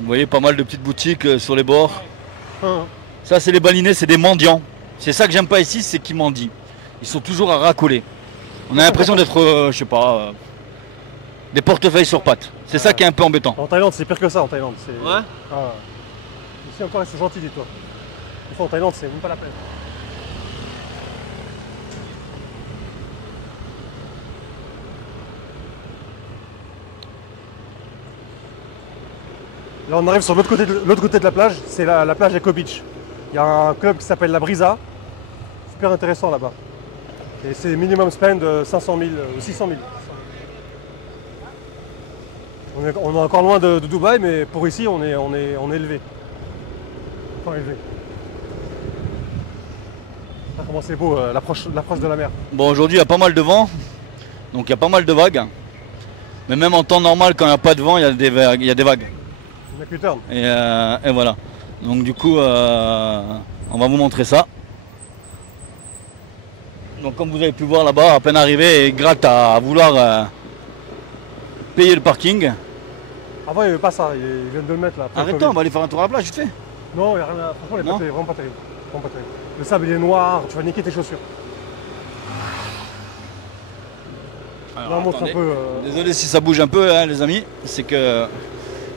Vous voyez pas mal de petites boutiques sur les bords. Hein. Ça c'est les balinais, c'est des mendiants. C'est ça que j'aime pas ici, c'est qu'ils mendient. Ils sont toujours à racoler. On a l'impression d'être, je sais pas, des portefeuilles sur pattes. C'est ça qui est un peu embêtant. En Thaïlande, c'est pire que ça en Thaïlande. Ouais. Ah. Ici encore, ils sont gentils, dis-toi. Une fois en Thaïlande, c'est même pas la peine. Là, on arrive sur l'autre côté de la plage, c'est la plage Eco Beach. Il y a un club qui s'appelle la Brisa. Super intéressant là-bas. Et c'est minimum spend 500 000 ou 600 000. On est encore loin de Dubaï, mais pour ici, on est élevé. Enfin élevé. Ah, comment c'est beau, l'approche de la mer. Bon, aujourd'hui il y a pas mal de vent, donc il y a pas mal de vagues. Mais même en temps normal, quand il n'y a pas de vent, il y a des vagues. Une U-turn. Et voilà. Donc du coup, on va vous montrer ça. Donc comme vous avez pu voir là-bas, à peine arrivé, et gratte à vouloir payer le parking. Avant, il n'y avait pas ça, ils viennent de le mettre là. Arrête-toi, on va aller faire un tour à la plage, vite fait. Non, il n'y a rien à... Franchement, il est Non. pas terrible, vraiment pas terrible. Vraiment pas terrible. Le sable, il est noir, tu vas niquer tes chaussures. Alors, Là, on montre un attendez. peu... Désolé si ça bouge un peu, hein, les amis. C'est que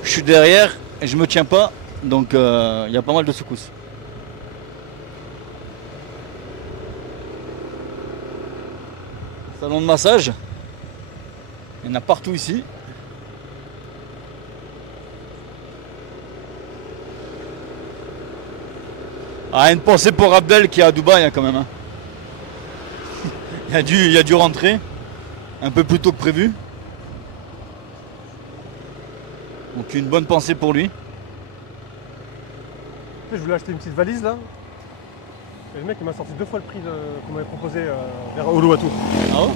je suis derrière et je me tiens pas, donc il y a pas mal de secousses. Salon de massage. Il y en a partout ici. Ah, une pensée pour Abdel qui est à Dubaï hein, quand même. Hein. il a dû rentrer un peu plus tôt que prévu. Donc une bonne pensée pour lui. Je voulais acheter une petite valise là. Et le mec il m'a sorti 2 fois le prix qu'on m'avait proposé vers Uluwatu. Ah ouais? Ouais.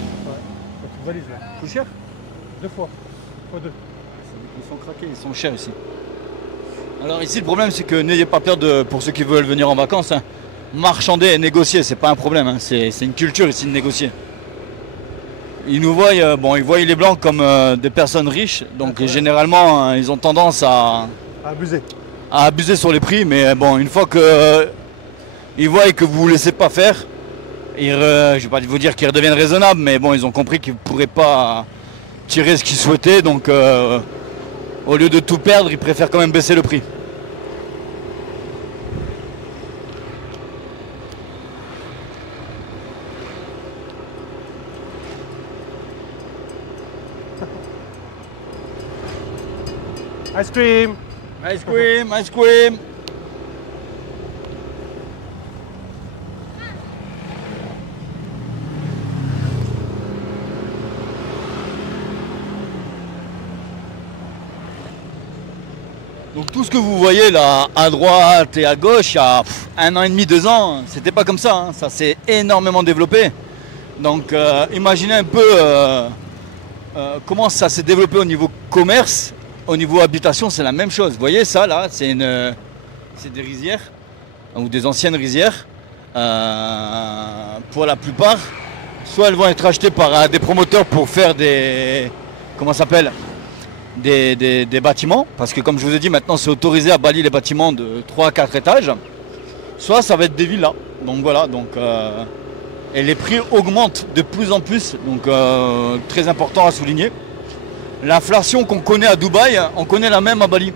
La petite valise là. Plus cher? 2 fois. Fois 2. Ils sont craqués, ils sont chers ici. Alors ici le problème c'est que n'ayez pas peur pour ceux qui veulent venir en vacances. Hein. Marchander et négocier, c'est pas un problème. Hein. C'est une culture ici de négocier. Ils nous voient, ils voient les blancs comme des personnes riches, donc généralement ils ont tendance à abuser sur les prix, mais bon, une fois que ils voient que vous ne laissez pas faire, je ne vais pas vous dire qu'ils redeviennent raisonnables, mais bon, ils ont compris qu'ils ne pourraient pas tirer ce qu'ils souhaitaient, donc au lieu de tout perdre, ils préfèrent quand même baisser le prix. Ice cream! Ice cream, ice cream! Donc tout ce que vous voyez là à droite et à gauche, il y a 1 an et demi, 2 ans, c'était pas comme ça, hein. Ça s'est énormément développé. Donc imaginez un peu comment ça s'est développé au niveau commerce, au niveau habitation, c'est la même chose. Vous voyez ça là, c'est des rizières, ou des anciennes rizières. Pour la plupart, soit elles vont être achetées par des promoteurs pour faire des... Comment ça s'appelle ? Des bâtiments, parce que comme je vous ai dit, maintenant c'est autorisé à Bali les bâtiments de 3 à 4 étages, soit ça va être des villas. Donc voilà, et les prix augmentent de plus en plus, donc très important à souligner. L'inflation qu'on connaît à Dubaï, on connaît la même à Bali.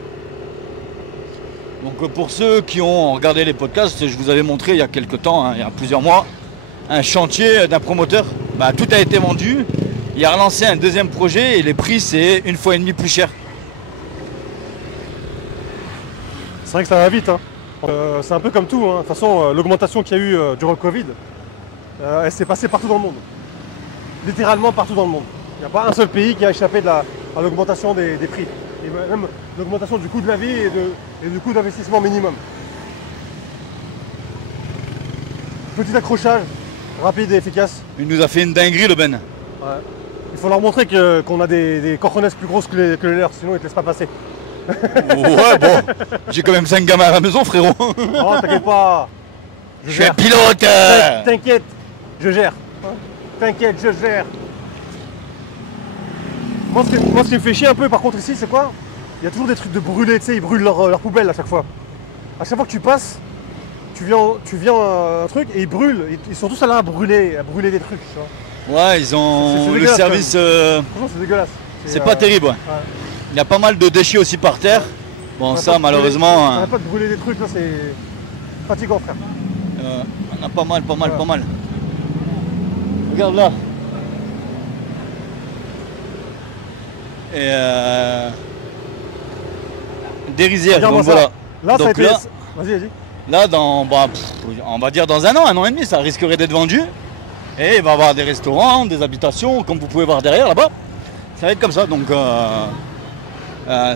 Donc pour ceux qui ont regardé les podcasts, je vous avais montré il y a quelques temps, hein, il y a plusieurs mois, un chantier d'un promoteur. Tout a été vendu. Il a relancé un deuxième projet et les prix c'est 1,5 fois plus cher. C'est vrai que ça va vite. Hein. C'est un peu comme tout. Hein. De toute façon, l'augmentation qu'il y a eu durant le Covid, elle s'est passée partout dans le monde. Littéralement partout dans le monde. Il n'y a pas un seul pays qui a échappé à l'augmentation des prix. Et même l'augmentation du coût de la vie et du coût d'investissement minimum. Petit accrochage, rapide et efficace. Il nous a fait une dinguerie le Ben. Ouais. Il faut leur montrer qu'on a des cojones plus grosses que les leurs, sinon ils ne te laissent pas passer. Ouais bon, j'ai quand même 5 gamins à la maison frérot. Oh t'inquiète pas. Je suis un pilote. T'inquiète, je gère. T'inquiète, je gère. Moi ce qui me fait chier un peu par contre ici c'est quoi? il y a toujours des trucs de brûler, tu sais, ils brûlent leur poubelle à chaque fois. À chaque fois que tu passes, tu viens un truc et ils brûlent. Ils sont tous là à brûler des trucs, tu vois. Ouais, ils ont C'est le dégueulasse, service. Franchement, c'est dégueulasse. C'est pas terrible. Ouais. Ouais. Il y a pas mal de déchets aussi par terre. Bon, ça, On malheureusement, n'arrête pas de brûler des trucs, là, c'est fatigant, frère. on a pas mal, Ouais. pas mal. Regarde là. Et des rizières, Regarde-moi donc ça. voilà. Là, ça a Donc été. là- Vas-y. Là, on va dire dans un an et demi, ça risquerait d'être vendu. Et il va y avoir des restaurants, des habitations, comme vous pouvez voir derrière là-bas. Ça va être comme ça. Donc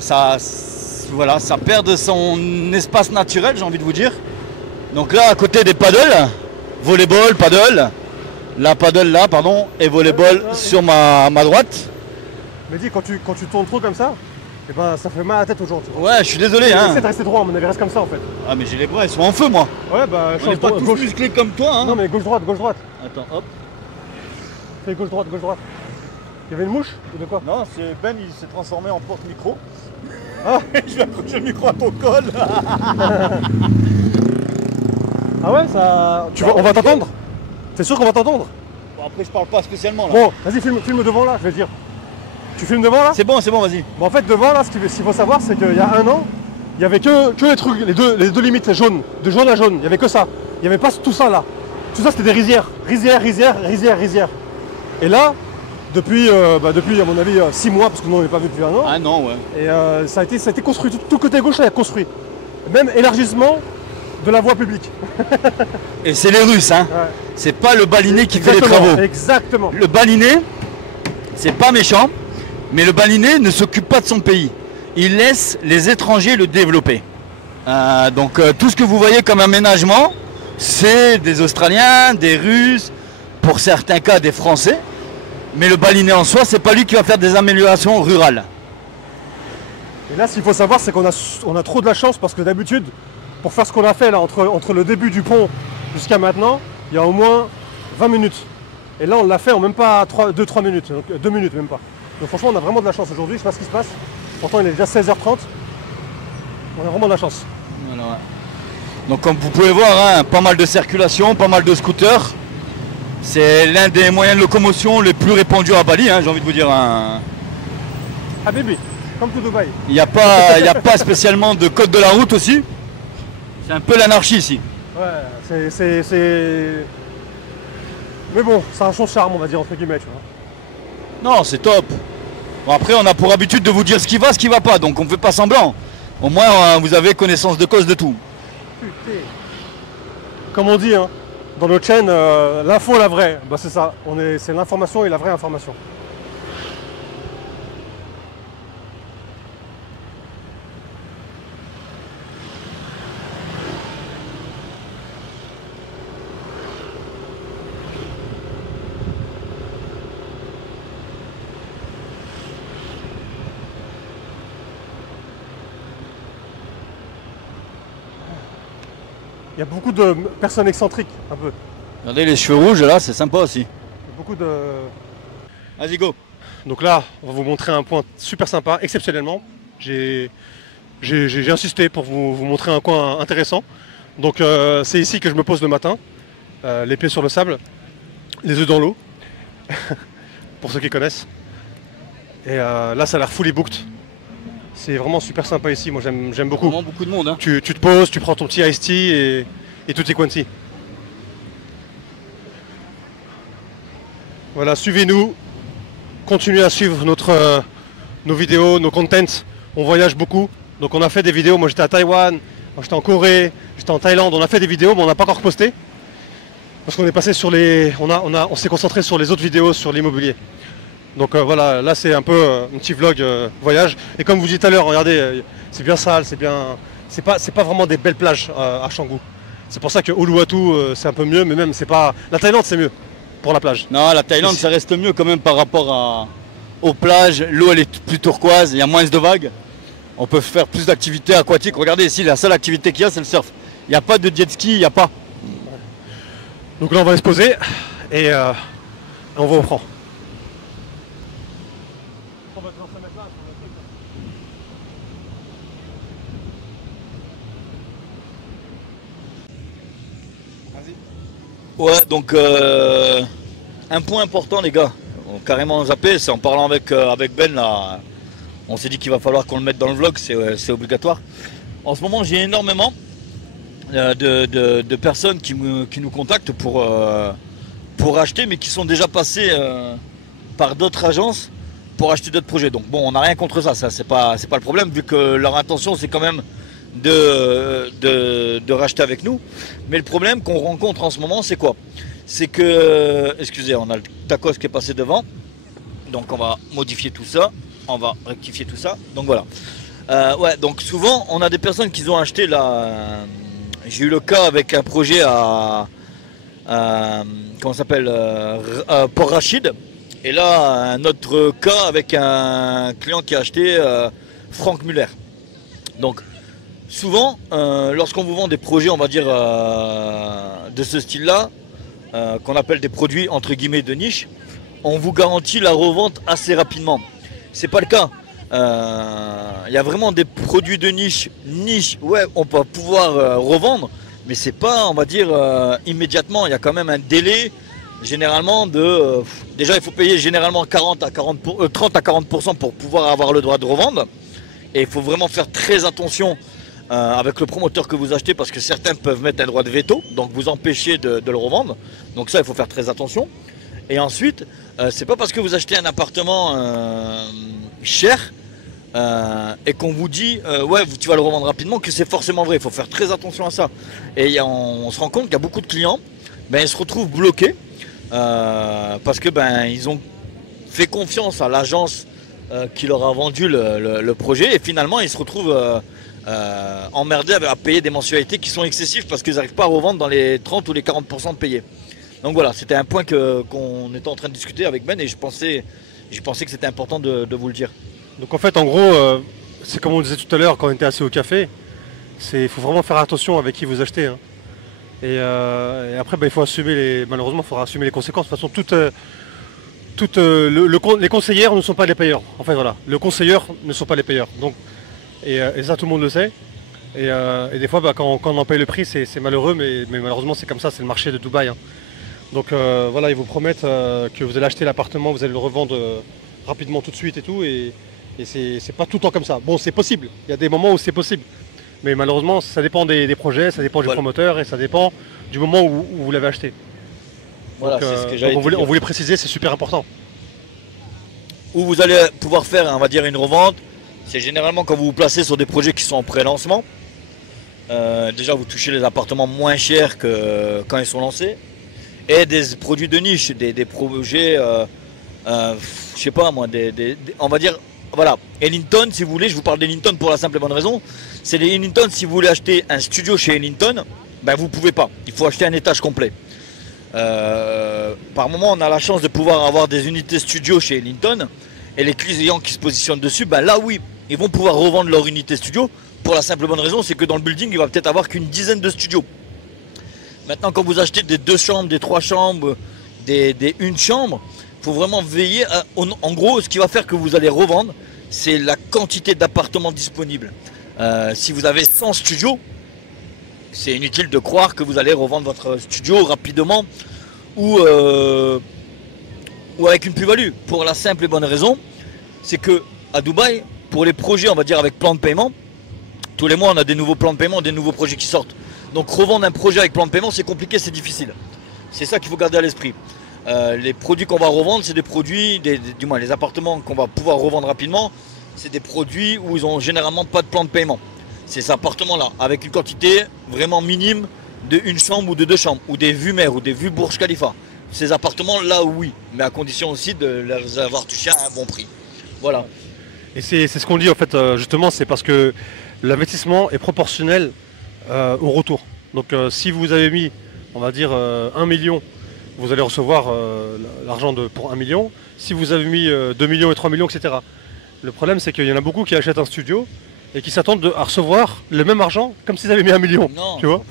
ça perd de son espace naturel, j'ai envie de vous dire. Donc là, à côté des paddles, volleyball, paddle, et volleyball sur ma droite. Mais dis, quand tu tournes trop comme ça, eh ben, ça fait mal à la tête aux gens. Tu vois. Ouais, je suis désolé. Hein. Essaie de rester droit, à mon avis, reste comme ça en fait. Ah, mais j'ai les bras, ils sont en feu, moi. Ouais, bah, On n'est pas tous gauche. musclés comme toi. Hein. Non, mais gauche-droite. Attends, hop. Fais gauche-droite. Il y avait une mouche ou de quoi? Non, c'est Ben, il s'est transformé en porte-micro. Ah, Je vais accrocher le micro à ton col. ah ouais, ça. On va t'entendre? T'es sûr qu'on va t'entendre? Bon, après, je parle pas spécialement là. Bon, vas-y, filme devant là, je vais dire. Tu filmes devant là? C'est bon, vas-y. Bon, en fait, devant là, ce qu'il faut savoir, c'est qu'il y a un an, il n'y avait que les trucs, les deux limites jaunes, de jaune à jaune, il n'y avait que ça. Il n'y avait pas tout ça là. Tout ça, c'était des rizières. Rizières. Et là, depuis à mon avis 6 mois, parce que nous on n'est pas venu depuis un an, Ah non, ouais. et ça a été construit, tout le côté gauche là est construit. Même élargissement de la voie publique. Et c'est les Russes, hein. Ouais. C'est pas le baliné qui fait les travaux. Exactement. Le baliné, c'est pas méchant, mais le baliné ne s'occupe pas de son pays. Il laisse les étrangers le développer. Donc tout ce que vous voyez comme aménagement, c'est des Australiens, des Russes, pour certains cas des Français. Mais le baliné en soi, c'est pas lui qui va faire des améliorations rurales. Et là, ce qu'il faut savoir, c'est qu'on a trop de la chance parce que d'habitude, pour faire ce qu'on a fait là, entre le début du pont jusqu'à maintenant, il y a au moins 20 minutes. Et là, on l'a fait en même pas 2-3 minutes, donc 2 minutes même pas. Donc franchement, on a vraiment de la chance aujourd'hui, je sais pas ce qui se passe. Pourtant, il est déjà 16h30. On a vraiment de la chance. Voilà, ouais. Donc comme vous pouvez voir, hein, pas mal de circulation, pas mal de scooters. C'est l'un des moyens de locomotion les plus répandus à Bali, hein, j'ai envie de vous dire. Hein. Ah bébé, comme tout Dubaï. Il n'y a pas spécialement de code de la route aussi. C'est un peu l'anarchie ici. Ouais, c'est... Mais bon, ça a son charme, on va dire, entre guillemets, tu vois. Non, c'est top. Bon, après, on a pour habitude de vous dire ce qui va pas, donc on ne fait pas semblant. Au moins, vous avez connaissance de cause de tout. Putain. Comme on dit, hein, dans notre chaîne, l'info, la vraie, bah c'est ça. C'est l'information et la vraie information. Il y a beaucoup de personnes excentriques, un peu. Regardez les cheveux rouges là, c'est sympa aussi. Il y a beaucoup de... Vas-y, go. Donc là, on va vous montrer un point super sympa, exceptionnellement. J'ai insisté pour vous montrer un coin intéressant. Donc c'est ici que je me pose le matin, les pieds sur le sable, les œufs dans l'eau, pour ceux qui connaissent. Et là, ça a l'air fully booked. C'est vraiment super sympa ici, moi j'aime beaucoup. Vraiment beaucoup de monde. Hein. Tu te poses, tu prends ton petit iced tea et tout est quanti. Voilà, suivez-nous, continuez à suivre nos vidéos, nos contents. On voyage beaucoup, donc on a fait des vidéos. Moi j'étais à Taïwan, j'étais en Corée, j'étais en Thaïlande. On a fait des vidéos, mais on n'a pas encore posté parce qu'on est passé sur les, on s'est concentré sur les autres vidéos sur l'immobilier. Donc voilà, là c'est un peu un petit vlog voyage. Et comme vous dites tout à l'heure, regardez, c'est bien sale, c'est pas vraiment des belles plages à Canggu. C'est pour ça que Uluwatu c'est un peu mieux, mais même c'est pas, la Thaïlande c'est mieux pour la plage. Non, la Thaïlande ça reste mieux quand même par rapport aux plages. L'eau elle est plus turquoise, il y a moins de vagues. On peut faire plus d'activités aquatiques. Regardez ici, la seule activité qu'il y a c'est le surf. Il n'y a pas de jet ski, il n'y a pas. Donc là on va se poser et on va au franc. Ouais, donc un point important les gars, on a carrément zappé, c'est en parlant avec Ben là, on s'est dit qu'il va falloir qu'on le mette dans le vlog, c'est obligatoire. En ce moment j'ai énormément de personnes qui nous contactent pour acheter, mais qui sont déjà passées par d'autres agences pour acheter d'autres projets. Donc bon, on n'a rien contre ça, c'est pas le problème, vu que leur intention c'est quand même de racheter avec nous. Mais le problème qu'on rencontre en ce moment, c'est quoi? C'est que, excusez, on a le tacos qui est passé devant, donc on va modifier tout ça, on va rectifier tout ça, donc voilà. Ouais, donc souvent on a des personnes qui ont acheté là. J'ai eu le cas avec un projet à comment ça s'appelle, Port Rachid, et là un autre cas avec un client qui a acheté Franck Muller. Donc souvent lorsqu'on vous vend des projets, on va dire de ce style là, qu'on appelle des produits entre guillemets de niche, on vous garantit la revente assez rapidement. C'est pas le cas. Il y a vraiment des produits de niche, ouais, on peut pouvoir revendre, mais c'est pas, on va dire, immédiatement. Il y a quand même un délai, généralement, de... déjà, il faut payer généralement 30 à 40% pour pouvoir avoir le droit de revendre. Et il faut vraiment faire très attention avec le promoteur que vous achetez, parce que certains peuvent mettre un droit de veto, donc vous empêcher de le revendre. Donc ça, il faut faire très attention. Et ensuite, c'est pas parce que vous achetez un appartement cher et qu'on vous dit ouais, tu vas le revendre rapidement, que c'est forcément vrai. Il faut faire très attention à ça. Et on se rend compte qu'il y a beaucoup de clients, ils se retrouvent bloqués parce que ils ont fait confiance à l'agence qui leur a vendu le projet, et finalement ils se retrouvent emmerdés à payer des mensualités qui sont excessives parce qu'ils n'arrivent pas à revendre dans les 30 ou les 40% payés. Donc voilà, c'était un point qu'on était en train de discuter avec Ben, et je pensais que c'était important de vous le dire. Donc en fait, en gros, c'est comme on disait tout à l'heure quand on était assis au café, il faut vraiment faire attention avec qui vous achetez. Hein. Et après, il faut assumer malheureusement, il faudra assumer les conséquences. De toute façon, les conseillères ne sont pas les payeurs. En fait, voilà, les conseilleurs ne sont pas les payeurs. Donc, et ça, tout le monde le sait. Et des fois, quand on en paye le prix, c'est malheureux, mais malheureusement, c'est comme ça, c'est le marché de Dubaï. Hein. Donc voilà, ils vous promettent que vous allez acheter l'appartement, vous allez le revendre rapidement tout de suite et tout. Et c'est pas tout le temps comme ça. Bon, c'est possible. Il y a des moments où c'est possible. Mais malheureusement, ça dépend des projets, ça dépend du promoteur, et ça dépend du moment où vous l'avez acheté. Voilà, c'est ce que j'allais dire. On voulait préciser, c'est super important. Où vous allez pouvoir faire, on va dire, une revente, c'est généralement quand vous vous placez sur des projets qui sont en pré-lancement. Déjà, vous touchez les appartements moins chers que quand ils sont lancés. Et des produits de niche, des projets, je sais pas moi, on va dire, voilà, Ellington, si vous voulez, je vous parle d'Ellington pour la simple et bonne raison, c'est les Ellington, si vous voulez acheter un studio chez Ellington, vous pouvez pas, il faut acheter un étage complet. Par moment, on a la chance de pouvoir avoir des unités studio chez Ellington, et les clients qui se positionnent dessus, là oui, ils vont pouvoir revendre leur unité studio, pour la simple et bonne raison, c'est que dans le building, il va peut-être avoir qu'une dizaine de studios. Maintenant, quand vous achetez des 2 chambres, des 3 chambres, des 1 chambre, il faut vraiment veiller à... En gros, ce qui va faire que vous allez revendre, c'est la quantité d'appartements disponibles. Si vous avez 100 studios, c'est inutile de croire que vous allez revendre votre studio rapidement ou avec une plus-value. Pour la simple et bonne raison, c'est que à Dubaï, pour les projets, on va dire avec plan de paiement, tous les mois on a des nouveaux plans de paiement, des nouveaux projets qui sortent. Donc revendre un projet avec plan de paiement, c'est compliqué, c'est difficile. C'est ça qu'il faut garder à l'esprit. Les produits qu'on va revendre, c'est des produits, du moins les appartements qu'on va pouvoir revendre rapidement, c'est des produits où ils n'ont généralement pas de plan de paiement. C'est ces appartements-là, avec une quantité vraiment minime de 1 chambre ou de 2 chambres, ou des vues mer, ou des vues Burj Khalifa. Ces appartements-là, oui, mais à condition aussi de les avoir touchés à un bon prix. Voilà. Et c'est ce qu'on dit en fait, justement, c'est parce que l'investissement est proportionnel au retour. Donc si vous avez mis, on va dire, 1 million, vous allez recevoir l'argent pour 1 million. Si vous avez mis 2 millions et 3 millions, etc. Le problème, c'est qu'il y en a beaucoup qui achètent un studio et qui s'attendent à recevoir le même argent comme s'ils avaient mis 1 million. Non, tu vois.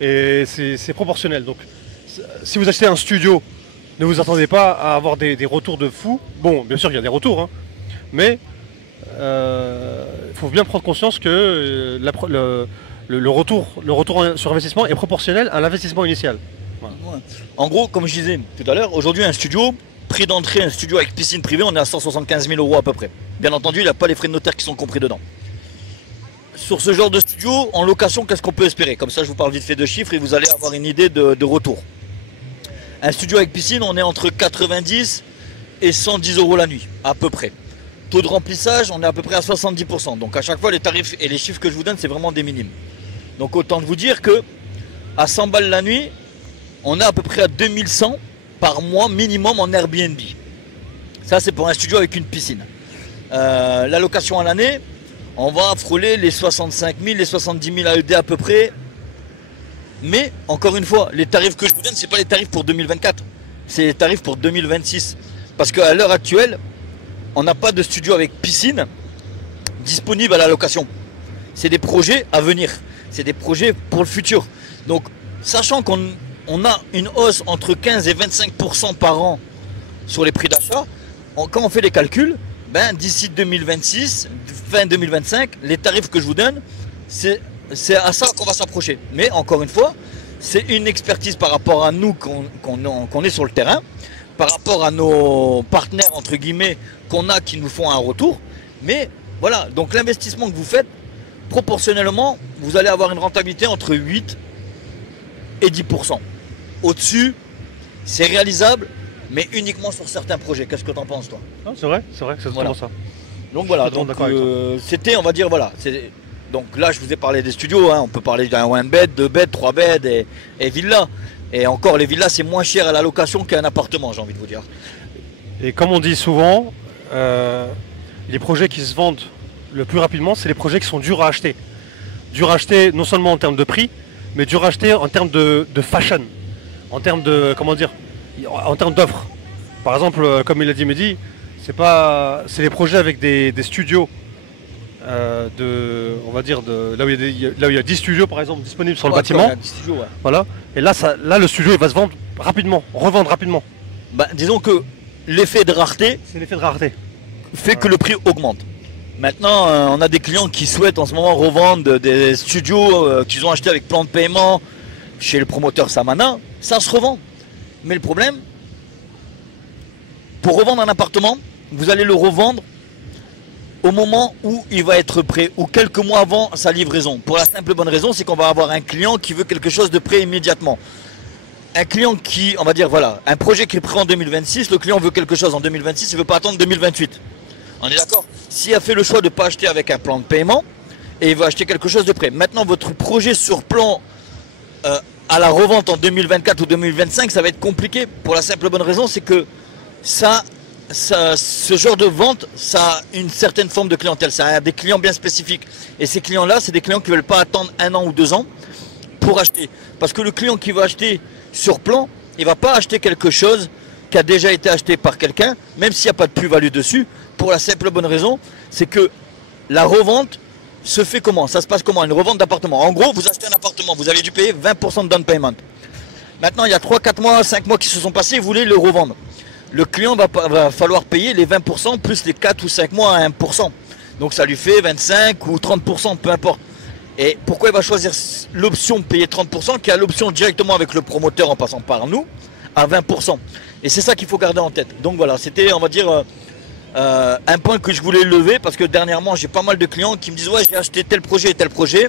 Et c'est proportionnel. Donc si vous achetez un studio, ne vous attendez pas à avoir des retours de fou. Bon, bien sûr, il y a des retours, hein, mais il faut bien prendre conscience que le retour sur investissement est proportionnel à l'investissement initial. Voilà. Ouais. En gros, comme je disais tout à l'heure, aujourd'hui un studio, prix d'entrée, un studio avec piscine privée, on est à 175 000 € à peu près. Bien entendu, il n'y a pas les frais de notaire qui sont compris dedans. Sur ce genre de studio, en location, qu'est-ce qu'on peut espérer? Comme ça, je vous parle vite fait de chiffres et vous allez avoir une idée de retour. Un studio avec piscine, on est entre 90 et 110 € la nuit, à peu près. Taux de remplissage, on est à peu près à 70%. Donc à chaque fois, les tarifs et les chiffres que je vous donne, c'est vraiment des minimes. Donc autant vous dire que à 100 balles la nuit, on est à peu près à 2100 par mois minimum en Airbnb. Ça, c'est pour un studio avec une piscine. La location à l'année, on va frôler les 65 000, les 70 000 AED à peu près. Mais, encore une fois, les tarifs que je vous donne, ce n'est pas les tarifs pour 2024. C'est les tarifs pour 2026. Parce qu'à l'heure actuelle, on n'a pas de studio avec piscine disponible à la location. C'est des projets à venir. C'est des projets pour le futur. Donc, sachant qu'on a une hausse entre 15 et 25% par an sur les prix d'achat, quand on fait les calculs, d'ici 2026, fin 2025, les tarifs que je vous donne, c'est à ça qu'on va s'approcher. Mais encore une fois, c'est une expertise par rapport à nous qu'on est sur le terrain, par rapport à nos partenaires, entre guillemets, qu'on a qui nous font un retour. Mais voilà, donc l'investissement que vous faites, proportionnellement, vous allez avoir une rentabilité entre 8 et 10%. Au-dessus, c'est réalisable, mais uniquement sur certains projets. Qu'est-ce que tu en penses, toi? C'est vrai, c'est totalement ça. Donc voilà, c'était, on va dire, voilà. Donc là, je vous ai parlé des studios, hein, on peut parler d'un 1 bed, 2 bed, 3 bed et villa. Et encore, les villas, c'est moins cher à la location qu'un appartement, j'ai envie de vous dire. Et comme on dit souvent, les projets qui se vendent le plus rapidement, c'est les projets qui sont durs à acheter. Durs à acheter non seulement en termes de prix, mais durs à acheter en termes de fashion, en termes de, comment dire, en termes d'offres. Par exemple, comme il a dit Mehdi, c'est les projets avec des studios, on va dire, là où il y a 10 studios par exemple disponibles sur le bâtiment. Studios, ouais. Voilà. Et là, le studio il va se vendre rapidement, revendre rapidement. Disons que l'effet de rareté, fait que le prix augmente. Maintenant, on a des clients qui souhaitent en ce moment revendre des studios qu'ils ont achetés avec plan de paiement chez le promoteur Samana. Ça se revend. Mais le problème, pour revendre un appartement, vous allez le revendre au moment où il va être prêt, ou quelques mois avant sa livraison. Pour la simple bonne raison, c'est qu'on va avoir un client qui veut quelque chose de prêt immédiatement. Un client qui, on va dire, voilà, un projet qui est prêt en 2026, le client veut quelque chose en 2026, il ne veut pas attendre 2028. On est d'accord? S'il a fait le choix de ne pas acheter avec un plan de paiement, et il veut acheter quelque chose de prêt. Maintenant, votre projet sur plan à la revente en 2024 ou 2025, ça va être compliqué pour la simple bonne raison, c'est que ce genre de vente, ça a une certaine forme de clientèle, ça a des clients bien spécifiques. Et ces clients-là, c'est des clients qui ne veulent pas attendre 1 an ou 2 ans pour acheter. Parce que le client qui va acheter sur plan, il ne va pas acheter quelque chose qui a déjà été acheté par quelqu'un, même s'il n'y a pas de plus-value dessus, pour la simple bonne raison, c'est que la revente se fait comment? Ça se passe comment? Une revente d'appartement. En gros, vous achetez un appartement, vous avez dû payer 20% de down payment. Maintenant, il y a 3, 4 mois, 5 mois qui se sont passés, vous voulez le revendre. Le client va falloir payer les 20% plus les 4 ou 5 mois à 1%. Donc ça lui fait 25 ou 30%, peu importe. Et pourquoi il va choisir l'option de payer 30% qui a l'option directement avec le promoteur en passant par nous à 20%. Et c'est ça qu'il faut garder en tête. Donc voilà, c'était, on va dire, un point que je voulais lever parce que dernièrement, j'ai pas mal de clients qui me disent « Ouais, j'ai acheté tel projet et tel projet,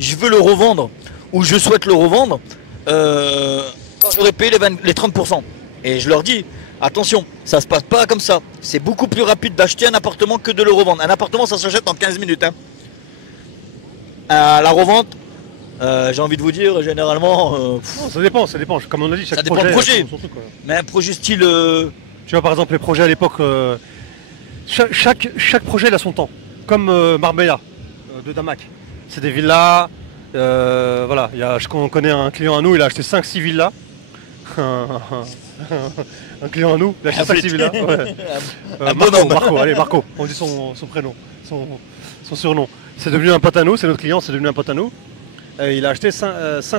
je veux le revendre ou je souhaite le revendre quand j'aurai payé les 30%. » Et je leur dis « Attention, ça se passe pas comme ça. C'est beaucoup plus rapide d'acheter un appartement que de le revendre. Un appartement, ça s'achète en 15 minutes. Hein. À la revente, j'ai envie de vous dire, généralement... non, ça dépend. Comme on a dit, chaque ça dépend du projet. Son truc, mais un projet style... Tu vois, par exemple, les projets à l'époque, chaque projet il a son temps. Comme Marbella, de Damac. C'est des villas. Voilà, on connaît un client à nous, il a acheté 5-6 villas. Un client à nous, il a acheté 5-6 villas. Ouais. Marco, on dit son prénom, son surnom. C'est devenu un pote à nous, c'est notre client, c'est devenu un pote à nous. Il a acheté 5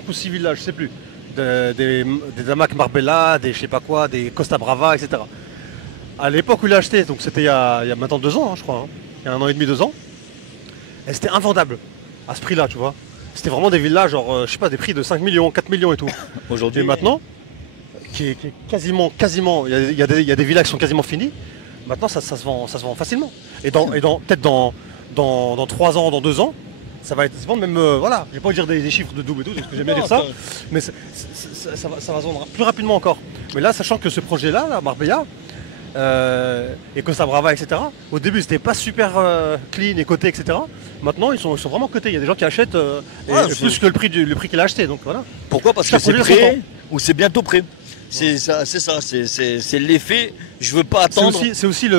ou 6 villas, je sais plus. Des Damac Marbella, des je sais pas quoi, des Costa Brava, etc. À l'époque où il a acheté, donc c'était il y a maintenant 2 ans, hein, je crois, hein. Il y a 1 an et demi, 2 ans, et c'était invendable à ce prix-là, tu vois. c'était vraiment des villas, genre, je sais pas, des prix de 5 millions, 4 millions et tout. Aujourd'hui, Et maintenant, qui est quasiment, il y a des villas qui sont quasiment finies. Maintenant, ça se vend facilement. Et peut-être dans 3 ans, dans 2 ans, ça va se vendre même, voilà, je vais pas dire des chiffres de double et tout, parce que j'aime bien dire ça, mais ça va se vendre plus rapidement encore. Mais là, sachant que ce projet-là, là, Marbella, et Costa Brava, etc., au début, c'était pas super clean et coté, etc. Maintenant, ils sont vraiment cotés. Il y a des gens qui achètent plus que le prix qu'il a acheté. Donc voilà. Pourquoi? Parce que Ça c'est produit prêt longtemps. ou c'est bientôt prêt. C'est ça, c'est l'effet. Je veux pas attendre. C'est aussi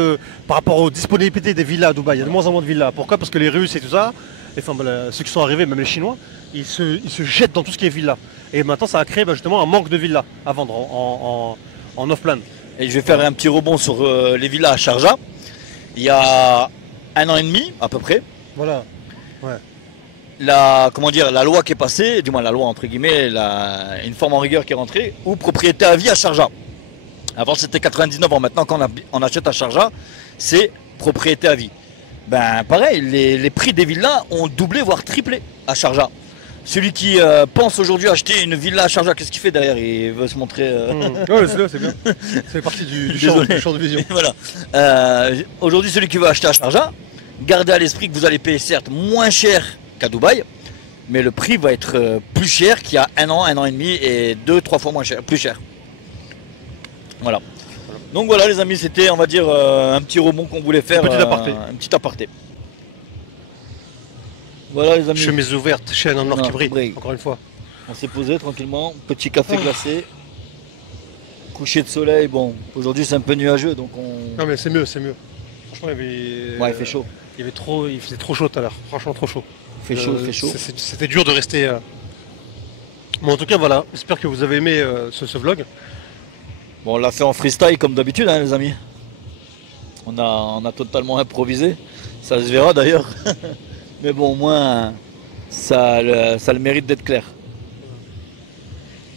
par rapport aux disponibilités des villas à Dubaï. Il y a de moins en moins de villas. Pourquoi? Parce que les Russes et tout ça, ceux qui sont arrivés, même les Chinois, ils se jettent dans tout ce qui est villa. Et maintenant, ça a créé justement un manque de villas à vendre en off-plan. Et je vais faire un petit rebond sur les villas à Sharjah. Il y a 1 an et demi à peu près. Voilà. Ouais. La loi qui est passée, du moins la loi entre guillemets, une forme en rigueur qui est rentrée, ou propriété à vie à Sharjah. Avant c'était 99 ans, maintenant quand on achète à Sharjah, c'est propriété à vie. Ben pareil, les prix des villas ont doublé voire triplé à Sharjah. Celui qui pense aujourd'hui acheter une villa à Sharjah, qu'est-ce qu'il fait derrière? Il veut se montrer. Ouais, c'est bien. C'est partie du champ de vision. Voilà. Aujourd'hui, celui qui veut acheter à Sharjah, gardez à l'esprit que vous allez payer certes moins cher qu'à Dubaï, mais le prix va être plus cher qu'il y a 1 an et demi et 2-3 fois plus cher. Voilà. Donc voilà les amis, c'était on va dire un petit rebond qu'on voulait faire. Un petit aparté. Voilà les amis. Chemise ouverte, chaîne en or qui brille, encore une fois. On s'est posé tranquillement, petit café glacé. Coucher de soleil, bon, aujourd'hui c'est un peu nuageux donc on. Non mais c'est mieux. Franchement il fait chaud. Il faisait trop chaud tout à l'heure, franchement trop chaud. Il fait chaud. C'était dur de rester. Bon en tout cas voilà, j'espère que vous avez aimé ce vlog. Bon on l'a fait en freestyle comme d'habitude hein, les amis. On a totalement improvisé. Ça se verra d'ailleurs. Mais bon au moins ça a le mérite d'être clair.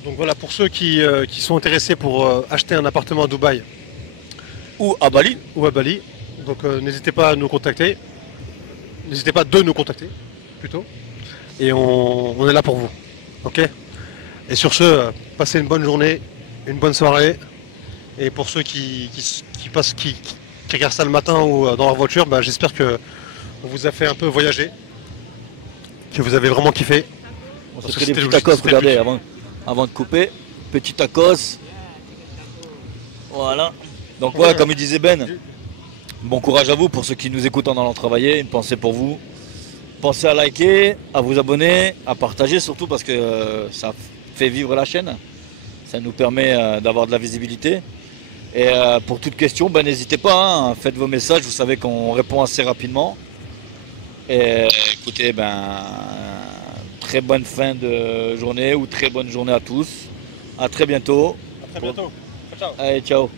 Donc voilà, pour ceux qui sont intéressés pour acheter un appartement à Dubaï ou à Bali, donc n'hésitez pas à nous contacter. N'hésitez pas de nous contacter plutôt. Et on est là pour vous. Ok. Et sur ce, passez une bonne journée, une bonne soirée. Et pour ceux qui regardent ça le matin ou dans leur voiture, j'espère que on vous a fait un peu voyager, que vous avez vraiment kiffé. On s'est pris des petits tacos, regardez, avant de couper, petit tacos. Voilà. Donc voilà, comme il disait Ben, bon courage à vous pour ceux qui nous écoutent en allant travailler, une pensée pour vous. Pensez à liker, à vous abonner, à partager surtout parce que ça fait vivre la chaîne. Ça nous permet d'avoir de la visibilité. Et pour toute question, n'hésitez pas, hein, faites vos messages, vous savez qu'on répond assez rapidement. Et écoutez, très bonne fin de journée ou très bonne journée à tous. À très bientôt. À très bientôt. Ciao. Allez, ciao.